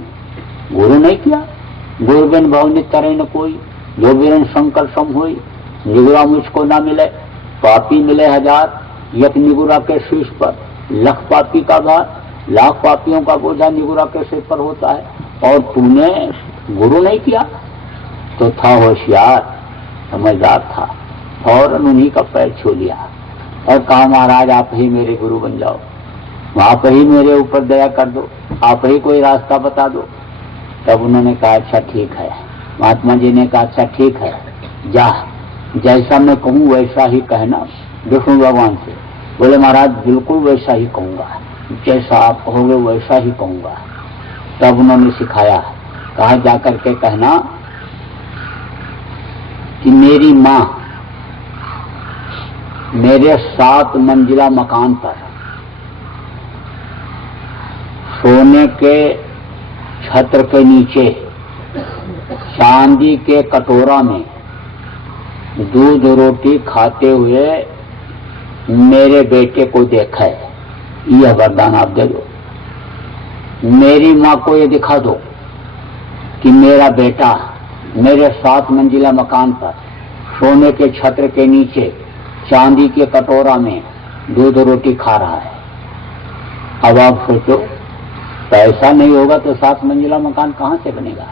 गुरु नहीं किया, गुरु बिन भव नितरे न कोई, जो बिन शंकर सम होई, निगुरा मुझको ना मिले, पापी मिले 1000, एक निगुरा के शीश पर लख पापी का भार, लाख पापियों का बोझा निगुरा के सिर पर होता है, और तूने गुरु नहीं किया। तो था होशियार, समझदार था, फौरन उन्हीं का पैर छू लिया और कहा महाराज आप ही मेरे गुरु बन जाओ, आप ही मेरे ऊपर दया कर दो, आप ही कोई रास्ता बता दो। तब उन्होंने कहा अच्छा ठीक है। महात्मा जी ने कहा अच्छा ठीक है, जा जैसा मैं कहूँ वैसा ही कहना विष्णु भगवान से। बोले महाराज बिल्कुल वैसा ही कहूंगा, जैसा आप कहोगे वैसा ही कहूंगा। तब उन्होंने सिखाया कहा जाकर के कहना कि मेरी माँ मेरे 7 मंजिला मकान पर सोने के छत्र के नीचे चांदी के कटोरा में दूध रोटी खाते हुए मेरे बेटे को देखा है। यह वरदान आप दे दो। मेरी माँ को ये दिखा दो कि मेरा बेटा मेरे 7 मंजिला मकान पर सोने के छत्र के नीचे चांदी के कटोरा में दूध रोटी खा रहा है। अब आप सोचो, पैसा नहीं होगा तो 7 मंजिला मकान कहां से बनेगा?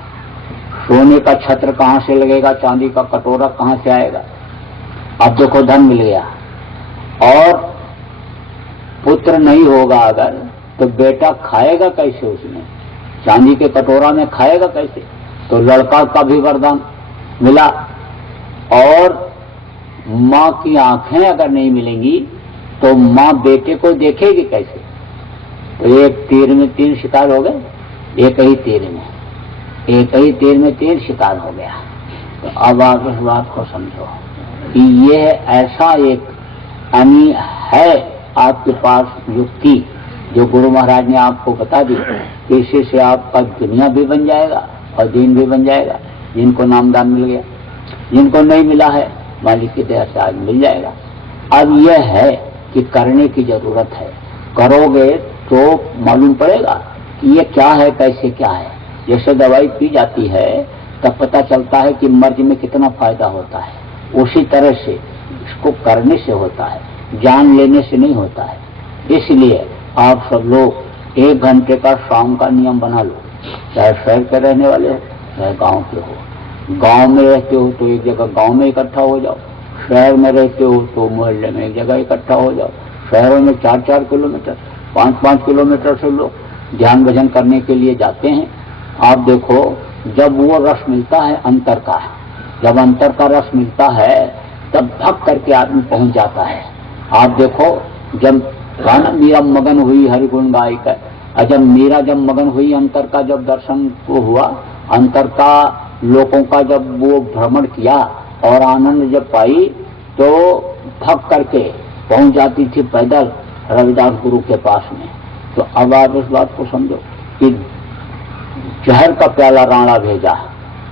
सोने का छत्र कहां से लगेगा? चांदी का कटोरा कहां से आएगा? अब देखो, धन मिल गया और पुत्र नहीं होगा अगर, तो बेटा खाएगा कैसे? उसमें चांदी के कटोरा में खाएगा कैसे? तो लड़का का भी वरदान मिला। और माँ की आंखें अगर नहीं मिलेंगी तो माँ बेटे को देखेगी कैसे? तो एक तीर में 3 शिकार हो गए। एक ही तीर में 3 शिकार हो गया। तो अब आप इस बात को समझो कि यह ऐसा एक यानी है आपके पास युक्ति जो गुरु महाराज ने आपको बता दी कि इसी से आपका दुनिया भी बन जाएगा और दीन भी बन जाएगा। जिनको नामदान मिल गया, जिनको नहीं मिला है मालिक की दया से आज मिल जाएगा। अब यह है कि करने की जरूरत है। करोगे तो मालूम पड़ेगा कि ये क्या है, कैसे क्या है। जैसे दवाई पी जाती है तब पता चलता है कि मर्ज में कितना फायदा होता है, उसी तरह से इसको करने से होता है, जान लेने से नहीं होता है। इसलिए आप सब लोग 1 घंटे का शाम का नियम बना लो। चाहे शहर के रहने वाले हो चाहे गांव के हो। गांव में रहते हो तो एक जगह गांव में इकट्ठा हो जाओ, शहर में रहते हो तो मोहल्ले में एक जगह इकट्ठा हो जाओ। शहरों में 4-4 किलोमीटर 5-5 किलोमीटर से लोग ध्यान भजन करने के लिए जाते हैं। आप देखो, जब वो रस मिलता है अंतर का, जब अंतर का रस मिलता है तब धक करके आदमी पहुंच जाता है। आप देखो, जब मीरा मगन हुई हरिगुण गाय का, जब मीरा जब मगन हुई अंतर का, जब दर्शन को हुआ अंतर का, लोगों का जब वो भ्रमण किया और आनंद जब पाई तो थक करके पहुंच जाती थी पैदल रविदास गुरु के पास में। तो अब आप इस बात को समझो कि जहर का प्याला राणा भेजा,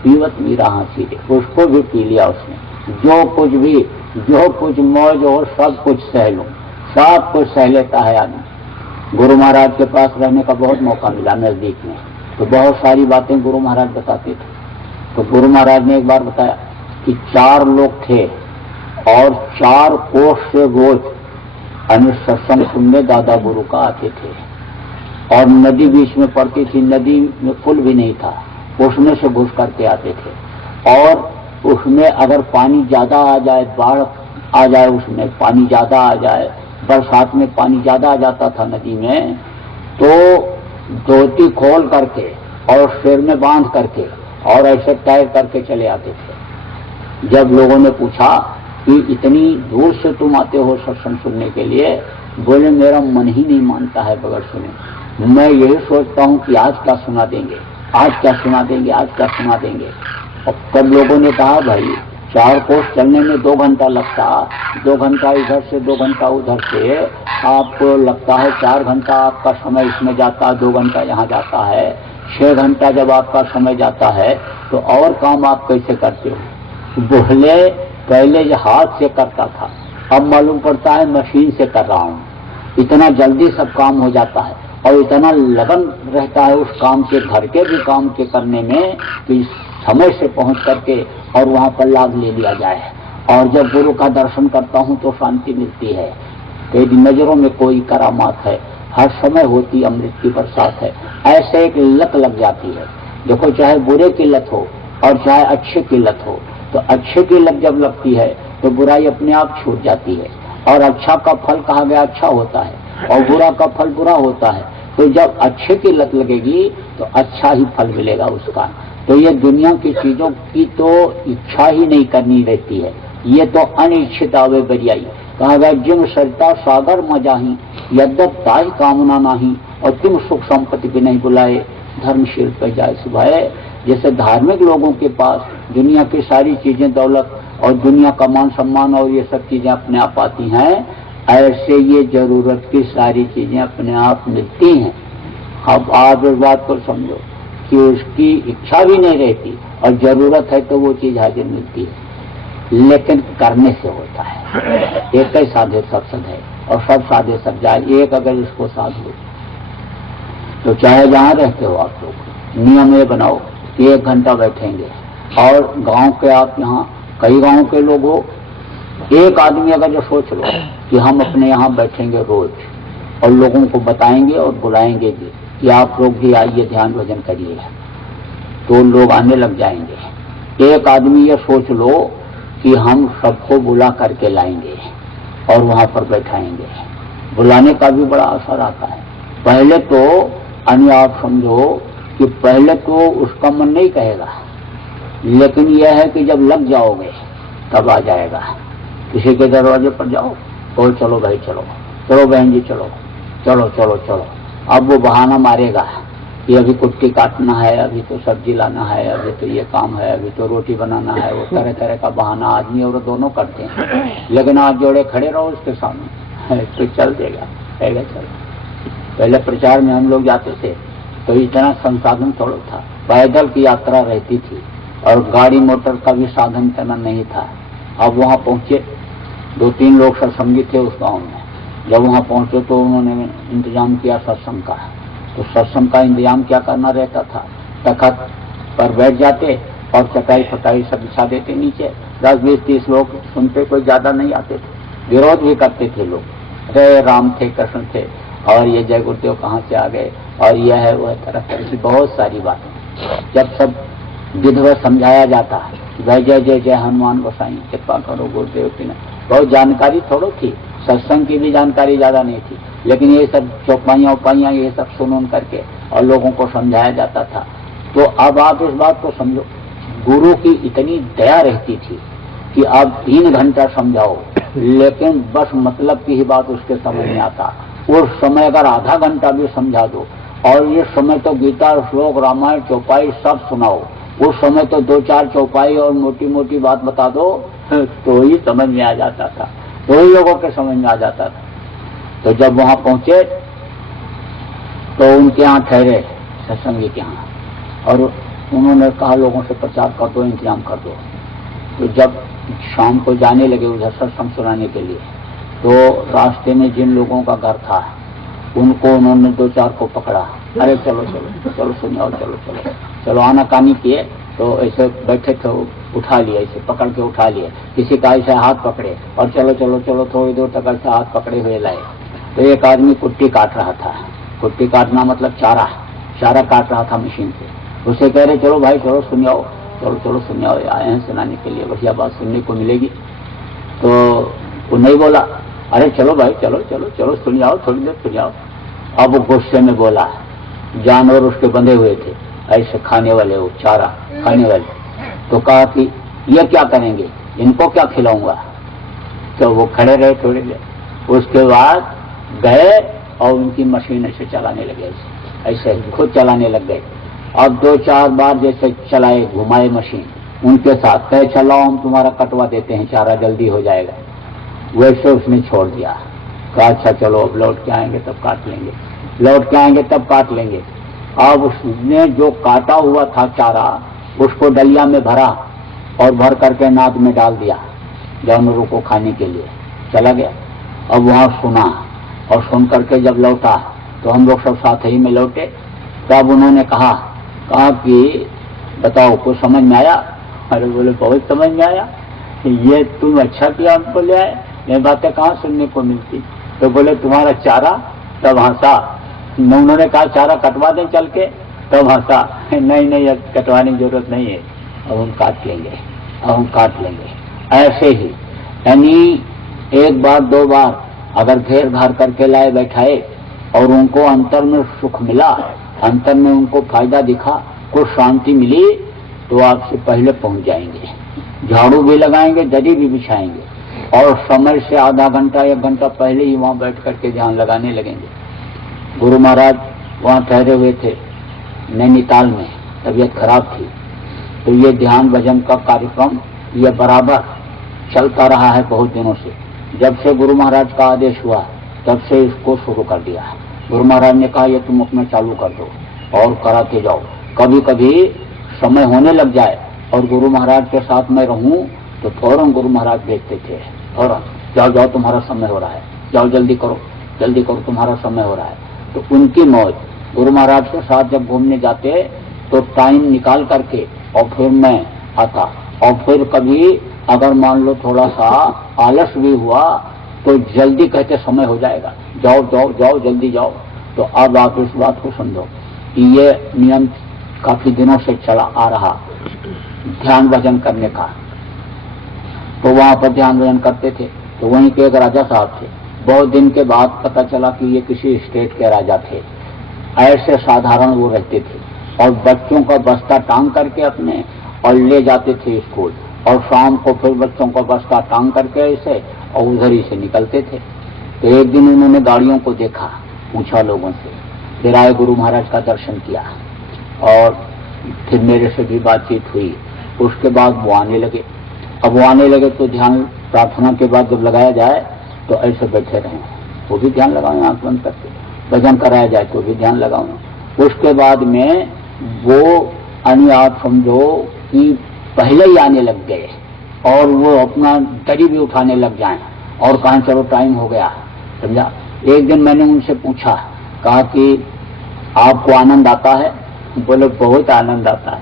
पीवत मीरा हंसी दे, उसको भी पी लिया उसने। जो कुछ मौज हो सब कुछ सह लो, सब कुछ सह लेता है आदमी। गुरु महाराज के पास रहने का बहुत मौका मिला नजदीक में, तो बहुत सारी बातें गुरु महाराज बताते थे। तो गुरु महाराज ने एक बार बताया कि 4 लोग थे और 4 कोस से रोज सत्संग सुनने दादा गुरु का आते थे। और नदी बीच में पड़ती थी, नदी में पुल भी नहीं था, उसमें से घुस करके आते थे। और उसमें अगर पानी ज्यादा आ जाए, बाढ़ आ जाए, उसमें पानी ज्यादा आ जाए, बरसात में पानी ज्यादा आ जाता था नदी में, तो धोती खोल करके और सिर में बांध करके और ऐसे तैर करके चले आते थे। जब लोगों ने पूछा कि इतनी दूर से तुम आते हो सत्संग सुनने के लिए, बोले मेरा मन ही नहीं मानता है बगैर सुने। मैं यही सोचता हूँ कि आज क्या सुना देंगे, आज क्या सुना देंगे, आज क्या सुना देंगे। और तब लोगों ने कहा भाई 4 कोस चलने में 2 घंटा लगता, 2 घंटा इधर से 2 घंटा उधर से, आपको लगता है 4 घंटा आपका समय इसमें जाता, 2 घंटा यहाँ जाता है, 6 घंटा जब आपका समय जाता है तो और काम आप कैसे करते हो? बोले पहले जो हाथ से करता था, अब मालूम पड़ता है मशीन से कर रहा हूँ। इतना जल्दी सब काम हो जाता है और इतना लगन रहता है उस काम के, घर के भी काम के करने में, कि समय से पहुंच करके और वहां पर लाभ ले लिया जाए। और जब गुरु का दर्शन करता हूं तो शांति मिलती है, तेरी नजरों में कोई करामात है, हर समय होती अमृत की बरसात है। ऐसे एक लत लग जाती है। देखो, चाहे बुरे की लत हो और चाहे अच्छे की लत हो, तो अच्छे की लत जब लगती है तो बुराई अपने आप छूट जाती है। और अच्छा का फल कहा गया अच्छा होता है और बुरा का फल बुरा होता है। तो जब अच्छे की लत लगेगी तो अच्छा ही फल मिलेगा उसका। तो ये दुनिया की चीजों की तो इच्छा ही नहीं करनी रहती है, ये तो अनिच्छित आवे बरियाई। कहा गया जिम सरिता सागर मजाही, यद्यप ताई कामना नाही, और तुम सुख संपत्ति भी नहीं बुलाए, धर्मशील पे जाए सुभाए। जैसे धार्मिक लोगों के पास दुनिया की सारी चीजें, दौलत और दुनिया का मान सम्मान और ये सब चीजें अपने आप आती हैं, ऐसे ये जरूरत की सारी चीजें अपने आप मिलती हैं। अब आप इस बात को समझो कि उसकी इच्छा भी नहीं रहती और जरूरत है तो वो चीज हाजिर मिलती है, लेकिन करने से होता है। एक ही साधे सब सद है और सब साधे सब जाए। एक अगर इसको साध लो तो चाहे जहां रहते हो आप लोग नियम ये बनाओ कि 1 घंटा बैठेंगे। और गांव के आप यहाँ कई गांव के लोग हो, एक आदमी अगर जो सोच लो कि हम अपने यहाँ बैठेंगे रोज और लोगों को बताएंगे और बुलाएंगे भी कि आप लोग भी आइए ध्यान भजन करिए, तो लोग आने लग जाएंगे। एक आदमी ये सोच लो कि हम सबको बुला करके लाएंगे और वहां पर बैठाएंगे, बुलाने का भी बड़ा असर आता है। पहले तो आप समझो कि पहले तो उसका मन नहीं कहेगा, लेकिन यह है कि जब लग जाओगे तब आ जाएगा। किसी के दरवाजे पर जाओ और चलो भाई चलो, चलो बहन जी चलो, चलो चलो चलो। अब वो बहाना मारेगा कि अभी कुट्टी काटना है, अभी तो सब्जी लाना है, अभी तो ये काम है, अभी तो रोटी बनाना है। वो तरह तरह का बहाना आदमी और दोनों करते हैं, लेकिन आज जोड़े खड़े रहो उसके सामने तो चल देगा, कहेगा चलो। पहले प्रचार में हम लोग जाते थे तो इतना संसाधन थोड़ा था, पैदल की यात्रा रहती थी और गाड़ी मोटर का भी साधन इतना नहीं था। अब वहां पहुंचे, 2-3 लोग सत्संगी थे उस गांव में। जब वहां पहुंचे तो उन्होंने इंतजाम किया सत्संग का। तो सत्संग का इंतजाम क्या करना रहता था, तखत पर बैठ जाते और चटाई फटाई सब बिछा देते नीचे। 10-20-30 लोग सुनते, कोई ज्यादा नहीं आते थे। विरोध भी करते थे लोग, अरे राम थे कृष्ण थे और ये जय गुरुदेव कहाँ से आ गए और यह है वह, तरह तरह की बहुत सारी बातें। जब सब विधिवत समझाया जाता है कि भाई जय जय जय हनुमान गोसाई, कृपा करो गुरुदेव की, बहुत जानकारी थोड़ी थी, सत्संग की भी जानकारी ज्यादा नहीं थी, लेकिन ये सब चौपाइयाँ उपाइयाँ ये सब सुन करके और लोगों को समझाया जाता था। तो अब आप इस बात को समझो, गुरु की इतनी दया रहती थी कि आप 3 घंटा समझाओ, लेकिन बस मतलब की ही बात उसके समझ में आता। उस समय अगर आधा घंटा भी समझा दो, और ये समय तो गीता श्लोक रामायण चौपाई सब सुनाओ, उस समय तो 2-4 चौपाई और मोटी मोटी बात बता दो तो ही समझ में आ जाता था, तो ही लोगों के समझ में आ जाता था। तो जब वहां पहुंचे तो उनके यहाँ ठहरे, सत्संगी के यहाँ, और उन्होंने कहा लोगों से प्रचार कर दो, इंतजाम कर दो। तो जब शाम को जाने लगे उधर सत्संग सुनाने के लिए, तो रास्ते में जिन लोगों का घर था उनको उन्होंने 2-4 को पकड़ा, अरे चलो चलो चलो सुनाओ, चलो चलो चलो, आनाकानी किए। तो ऐसे बैठे थे, उठा लिए, ऐसे पकड़ के उठा लिए, किसी का ऐसे हाथ पकड़े और चलो चलो चलो, थोड़ी दूर तक ऐसे हाथ पकड़े हुए लाए। तो एक आदमी कुट्टी काट रहा था, कुट्टी काटना मतलब चारा काट रहा था मशीन से। उसे कह रहे चलो भाई चलो सुनियाओ, चलो चलो सुनियाओ, आए हैं सुनाने के लिए, बढ़िया बात सुनने को मिलेगी। तो वो नहीं बोला, अरे चलो भाई चलो चलो चलो सुनियाओ, थोड़ी देर सुनियाओ। अब वो गुस्से में बोला, जानवर उसके बंधे हुए थे ऐसे खाने वाले, वो चारा खाने वाले। तो कहा कि ये क्या करेंगे, इनको क्या खिलाऊंगा। तो वो खड़े रहे थोड़ी देर, उसके बाद गए और उनकी मशीन ऐसे चलाने लगे, ऐसे खुद चलाने लग गए। अब 2-4 बार जैसे चलाए, घुमाए मशीन उनके साथ, कहे चलाओ हम तुम्हारा कटवा देते हैं, चारा जल्दी हो जाएगा। वैसे उसने छोड़ दिया, कहा अच्छा चलो अब लौट के आएंगे तब काट लेंगे, लौट के आएंगे तब काट लेंगे। अब उसने जो काटा हुआ था चारा उसको डलिया में भरा और भर करके नाद में डाल दिया जानवरों को खाने के लिए, चला गया। अब वहां सुना और सुन करके जब लौटा तो हम लोग सब साथ ही में लौटे। तब उन्होंने कहा कि बताओ कुछ समझ में आया। अरे बोले बहुत समझ में आया, ये तुम अच्छा किया हमको ले आए, ये बातें कहाँ सुनने को मिलती। तो बोले तुम्हारा चारा, तब हंसा। उन्होंने कहा चारा कटवा दें चल के, तब हंसा, नहीं नहीं अब कटवाने की जरूरत नहीं है, अब हम काट लेंगे, अब हम काट लेंगे। ऐसे ही यानी 1 बार 2 बार अगर घेर घार करके लाए बैठाए और उनको अंतर में सुख मिला, अंतर में उनको फायदा दिखा, कुछ शांति मिली, तो आपसे पहले पहुंच जाएंगे, झाड़ू भी लगाएंगे, दरी भी बिछाएंगे और समय से आधा घंटा 1 घंटा पहले ही वहां बैठ करके ध्यान लगाने लगेंगे। गुरु महाराज वहां ठहरे हुए थे, नैनीताल में, तबीयत खराब थी। तो ये ध्यान भजन का कार्यक्रम ये बराबर चलता रहा है बहुत दिनों से। जब से गुरु महाराज का आदेश हुआ तब से इसको शुरू कर दिया। गुरु महाराज ने कहा ये तुम अपना चालू कर दो और कराते जाओ। कभी कभी समय होने लग जाए और गुरु महाराज के साथ मैं रहूं तो फौरन गुरु महाराज भेजते थे, फौरन जाओ जाओ तुम्हारा समय हो रहा है, जाओ जल्दी करो तुम्हारा समय हो रहा है। तो उनकी मौज, गुरु महाराज के साथ जब घूमने जाते तो टाइम निकाल करके और फिर मैं आता। और फिर कभी अगर मान लो थोड़ा सा आलस भी हुआ तो जल्दी कहते समय हो जाएगा, जाओ जाओ जाओ जल्दी जाओ। तो अब आप इस बात को समझो कि ये नियम काफी दिनों से चला आ रहा ध्यान भजन करने का। तो वहां पर ध्यान भजन करते थे। तो वहीं के एक राजा साहब थे। बहुत दिन के बाद पता चला कि ये किसी स्टेट के राजा थे। ऐसे साधारण वो रहते थे और बच्चों का बस्ता टांग करके अपने और ले जाते थे स्कूल, और शाम को फिर बच्चों का बस्ता टांग करके ऐसे और उधर ही से निकलते थे। तो एक दिन उन्होंने गाड़ियों को देखा, पूछा लोगों से, फिर आए गुरु महाराज का दर्शन किया और फिर मेरे से भी बातचीत हुई। उसके बाद वो आने लगे। अब वो आने लगे तो ध्यान प्रार्थना के बाद जब लगाया जाए तो ऐसे बैठे रहे, वो भी ध्यान लगाओ, आंख बंद करके भजन कराया जाए तो भी ध्यान लगाओ। उसके बाद में वो आप समझो कि पहले ही आने लग गए और वो अपना दरी भी उठाने लग जाए और कहा चलो टाइम हो गया, समझा। एक दिन मैंने उनसे पूछा, कहा कि आपको आनंद आता है? बोले बहुत आनंद आता है।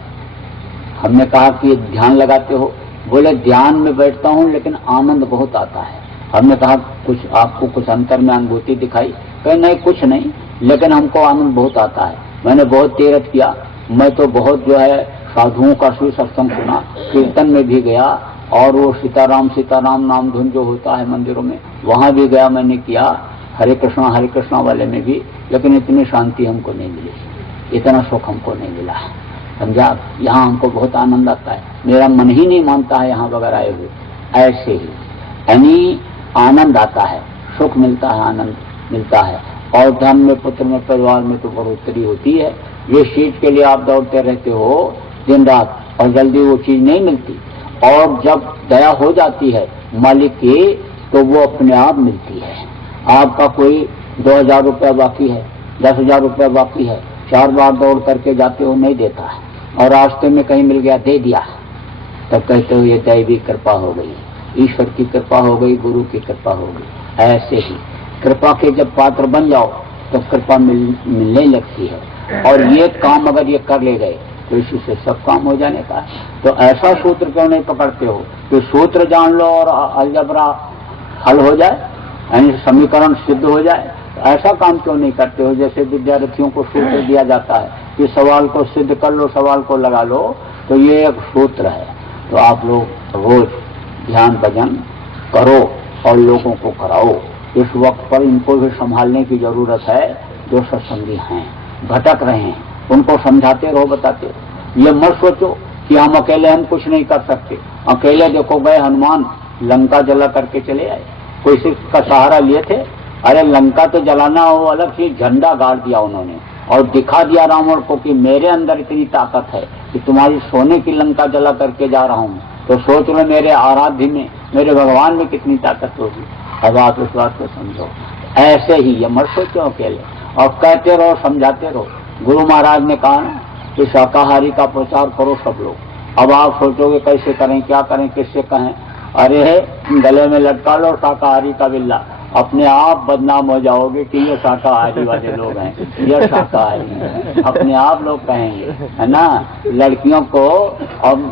हमने कहा कि ध्यान लगाते हो? बोले ध्यान में बैठता हूँ लेकिन आनंद बहुत आता है। हमने कहा कुछ आपको कुछ अंतर में अनुभूति दिखाई? कहे नहीं कुछ नहीं, लेकिन हमको आनंद बहुत आता है। मैंने बहुत तीर्थ किया, मैं तो बहुत जो है साधुओं का शिव सत्संग सुना, कीर्तन में भी गया और वो सीताराम नाम धुन जो होता है मंदिरों में वहां भी गया, मैंने किया हरे कृष्णा वाले में भी, लेकिन इतनी शांति हमको नहीं मिली, इतना सुख हमको नहीं मिला, समझा। यहाँ हमको बहुत आनंद आता है, मेरा मन ही नहीं मानता है यहाँ बगैर आए हुए। ऐसे ही यानी आनंद आता है, सुख मिलता है, आनंद मिलता है। और धन में, पुत्र में, परिवार में तो बढ़ोतरी होती है। ये चीज के लिए आप दौड़ते रहते हो दिन रात और जल्दी वो चीज नहीं मिलती। और जब दया हो जाती है मालिक की तो वो अपने आप मिलती है। आपका कोई 2000 रुपया बाकी है, 10,000 रुपया बाकी है, 4 बार दौड़ करके जाते हो, नहीं देता है, और रास्ते में कहीं मिल गया दे दिया, तब कहते हो ये दैवी कृपा हो गई, ईश्वर की कृपा हो गई, गुरु की कृपा हो गई। ऐसे ही कृपा के जब पात्र बन जाओ तो कृपा मिलने लगती है। और ये काम अगर ये कर ले गए तो इसी से सब काम हो जाने का है। तो ऐसा सूत्र क्यों नहीं पकड़ते हो कि सूत्र जान लो और अलजबरा हल हो जाए, यानी समीकरण सिद्ध हो जाए? ऐसा काम क्यों नहीं करते हो? जैसे विद्यार्थियों को सूत्र दिया जाता है कि सवाल को सिद्ध कर लो, सवाल को लगा लो, तो ये एक सूत्र है। तो आप लोग रोज ध्यान भजन करो और लोगों को कराओ। इस वक्त पर इनको भी संभालने की जरूरत है जो सत्संगी हैं, भटक रहे हैं, उनको समझाते रहो, बताते रहो। ये मत सोचो कि हम अकेले हम कुछ नहीं कर सकते। अकेले देखो गए हनुमान लंका जला करके चले आए, कोई सिर्फ का सहारा लिए थे? अरे लंका तो जलाना हो अलग ही, झंडा गाड़ दिया उन्होंने और दिखा दिया रावण को कि मेरे अंदर इतनी ताकत है कि तुम्हारी सोने की लंका जला करके जा रहा हूँ। तो सोच लो मेरे आराध्य में, मेरे भगवान में कितनी ताकत होगी। अब आप इस बात को समझो। ऐसे ही ये मत सोचो अकेले, और कहते रहो, समझाते रहो। गुरु महाराज ने कहा ना कि शाकाहारी का प्रचार करो सब लोग। अब आप सोचोगे कैसे करें, क्या करें, किससे कहें? अरे गले में लटका लो शाकाहारी का बिल्ला, अपने आप बदनाम हो जाओगे कि ये शाकाहारी वाले लोग हैं, ये शाकाहारी हैं, अपने आप लोग कहेंगे, है ना। लड़कियों को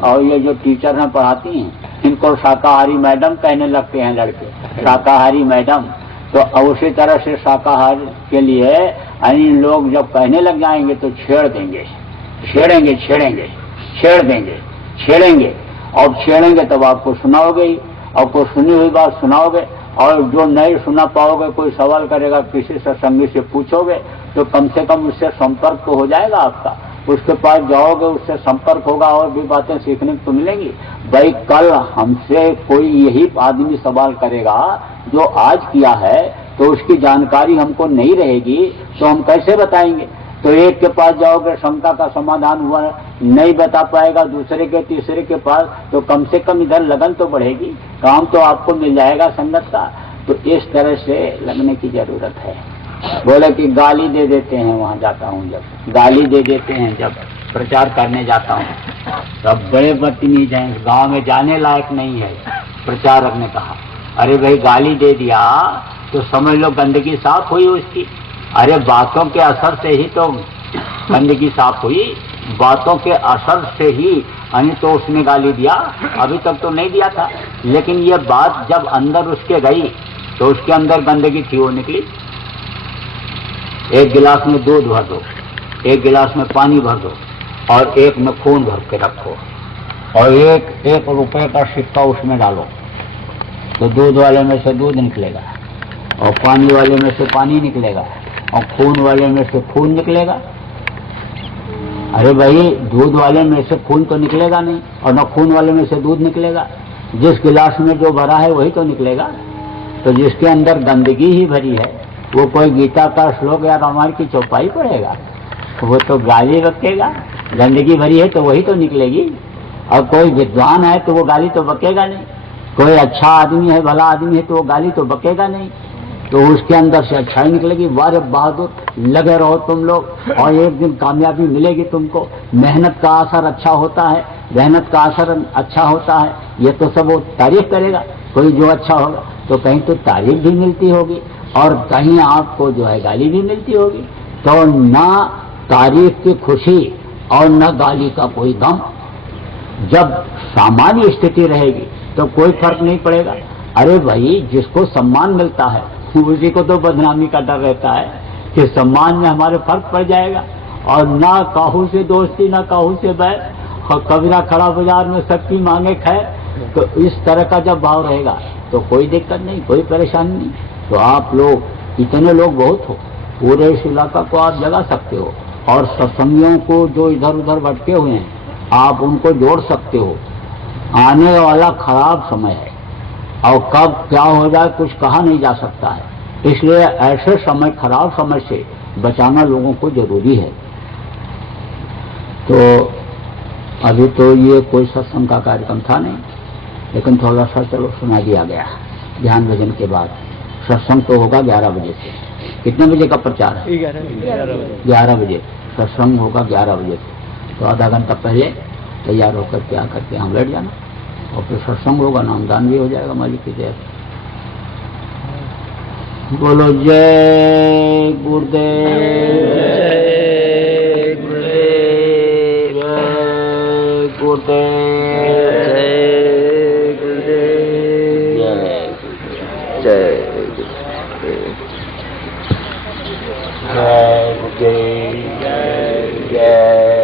और ये जो टीचर हैं पढ़ाती हैं, इनको शाकाहारी मैडम कहने लगते हैं लड़के, शाकाहारी मैडम। तो उसी तरह से शाकाहार के लिए यानी लोग जब कहने लग जाएंगे तो छेड़ देंगे, छेड़ेंगे, और छेड़ेंगे तब आपको सुनाओगे ही, और कोई सुनी हुई बात सुनाओगे, और जो नहीं सुना पाओगे कोई सवाल करेगा, किसी सत्संगी से पूछोगे तो कम से कम उससे संपर्क तो हो जाएगा आपका। उसके पास जाओगे, उससे संपर्क होगा और भी बातें सीखने को मिलेंगी। भाई कल हमसे कोई यही आदमी सवाल करेगा जो आज किया है, तो उसकी जानकारी हमको नहीं रहेगी तो हम कैसे बताएंगे? तो एक के पास जाओगे, शंका का समाधान हुआ नहीं बता पाएगा, दूसरे के तीसरे के पास, तो कम से कम इधर लगन तो बढ़ेगी, काम तो आपको मिल जाएगा संगत का। तो इस तरह से लगने की जरूरत है। बोले कि गाली दे देते हैं, वहां जाता हूं जब गाली दे देते हैं, जब प्रचार करने जाता हूं तब बड़े बदतमीज हैं, गांव में जाने लायक नहीं है। प्रचारक ने कहा, अरे भाई गाली दे दिया तो समझ लो गंदगी साफ हुई उसकी। अरे बातों के असर से ही तो गंदगी साफ हुई, बातों के असर से ही, यानी तो उसने गाली दिया, अभी तक तो नहीं दिया था, लेकिन ये बात जब अंदर उसके गई तो उसके अंदर गंदगी थी, वो निकली। एक गिलास में दूध भर दो, एक गिलास में पानी भर दो और एक में खून भर के रखो और एक रुपए का सिक्का उसमें डालो, तो दूध वाले में से दूध निकलेगा और पानी वाले में से पानी निकलेगा और खून वाले में से खून निकलेगा। अरे भाई, दूध वाले में से खून तो निकलेगा नहीं और न खून वाले में से दूध निकलेगा। जिस गिलास में जो भरा है वही तो निकलेगा। तो जिसके अंदर गंदगी ही भरी है वो कोई गीता का श्लोक या रामायण की चौपाई पढ़ेगा, वो तो गाली बकेगा। गंदगी भरी है तो वही तो निकलेगी। और कोई विद्वान है तो वो गाली तो बकेगा नहीं, कोई अच्छा आदमी है, भला आदमी है, तो वो गाली तो बकेगा नहीं, तो उसके अंदर से अच्छाई निकलेगी। वारे बहादुर, लगे रहो तुम लोग और एक दिन कामयाबी मिलेगी तुमको। मेहनत का असर अच्छा होता है, मेहनत का असर अच्छा होता है, ये तो सब वो तारीफ करेगा। कोई जो अच्छा होगा तो कहीं तो तारीफ भी मिलती होगी और कहीं आपको जो है गाली भी मिलती होगी। तो ना तारीफ की खुशी और न गाली का कोई गम। जब सामान्य स्थिति रहेगी तो कोई फर्क नहीं पड़ेगा। अरे भाई, जिसको सम्मान मिलता है उसी को तो बदनामी का डर रहता है कि सम्मान में हमारे फर्क पड़ जाएगा। और ना काहू से दोस्ती, ना काहू से बैर, और कबीरा खड़ा बाजार में सबकी मांगे खैर। तो इस तरह का जब भाव रहेगा तो कोई दिक्कत नहीं, कोई परेशानी नहीं। तो आप लोग, इतने लोग बहुत हो, पूरे इस इलाका को आप जगा सकते हो और सत्संगियों को जो इधर उधर भटके हुए हैं आप उनको जोड़ सकते हो। आने वाला खराब समय है और कब क्या हो जाए कुछ कहा नहीं जा सकता है, इसलिए ऐसे समय, खराब समय से बचाना लोगों को जरूरी है। तो अभी तो ये कोई सत्संग का कार्यक्रम था नहीं, लेकिन थोड़ा सा चलो सुना दिया गया। ध्यान भजन के बाद सत्संग तो होगा 11 बजे से। कितने बजे का प्रचार है? 11 बजे सत्संग होगा 11 बजे से। तो आधा घंटा पहले तैयार होकर के आकर के हम बैठ जाना और फिर सत्संग होगा, नामदान भी हो जाएगा मालिक की जय। बोलो जय गुरुदेव, जय गुरुदेव, जय गुरुदेव, जय गुरुदेव, जय गुरुदेव, जय गुरुदेव, जय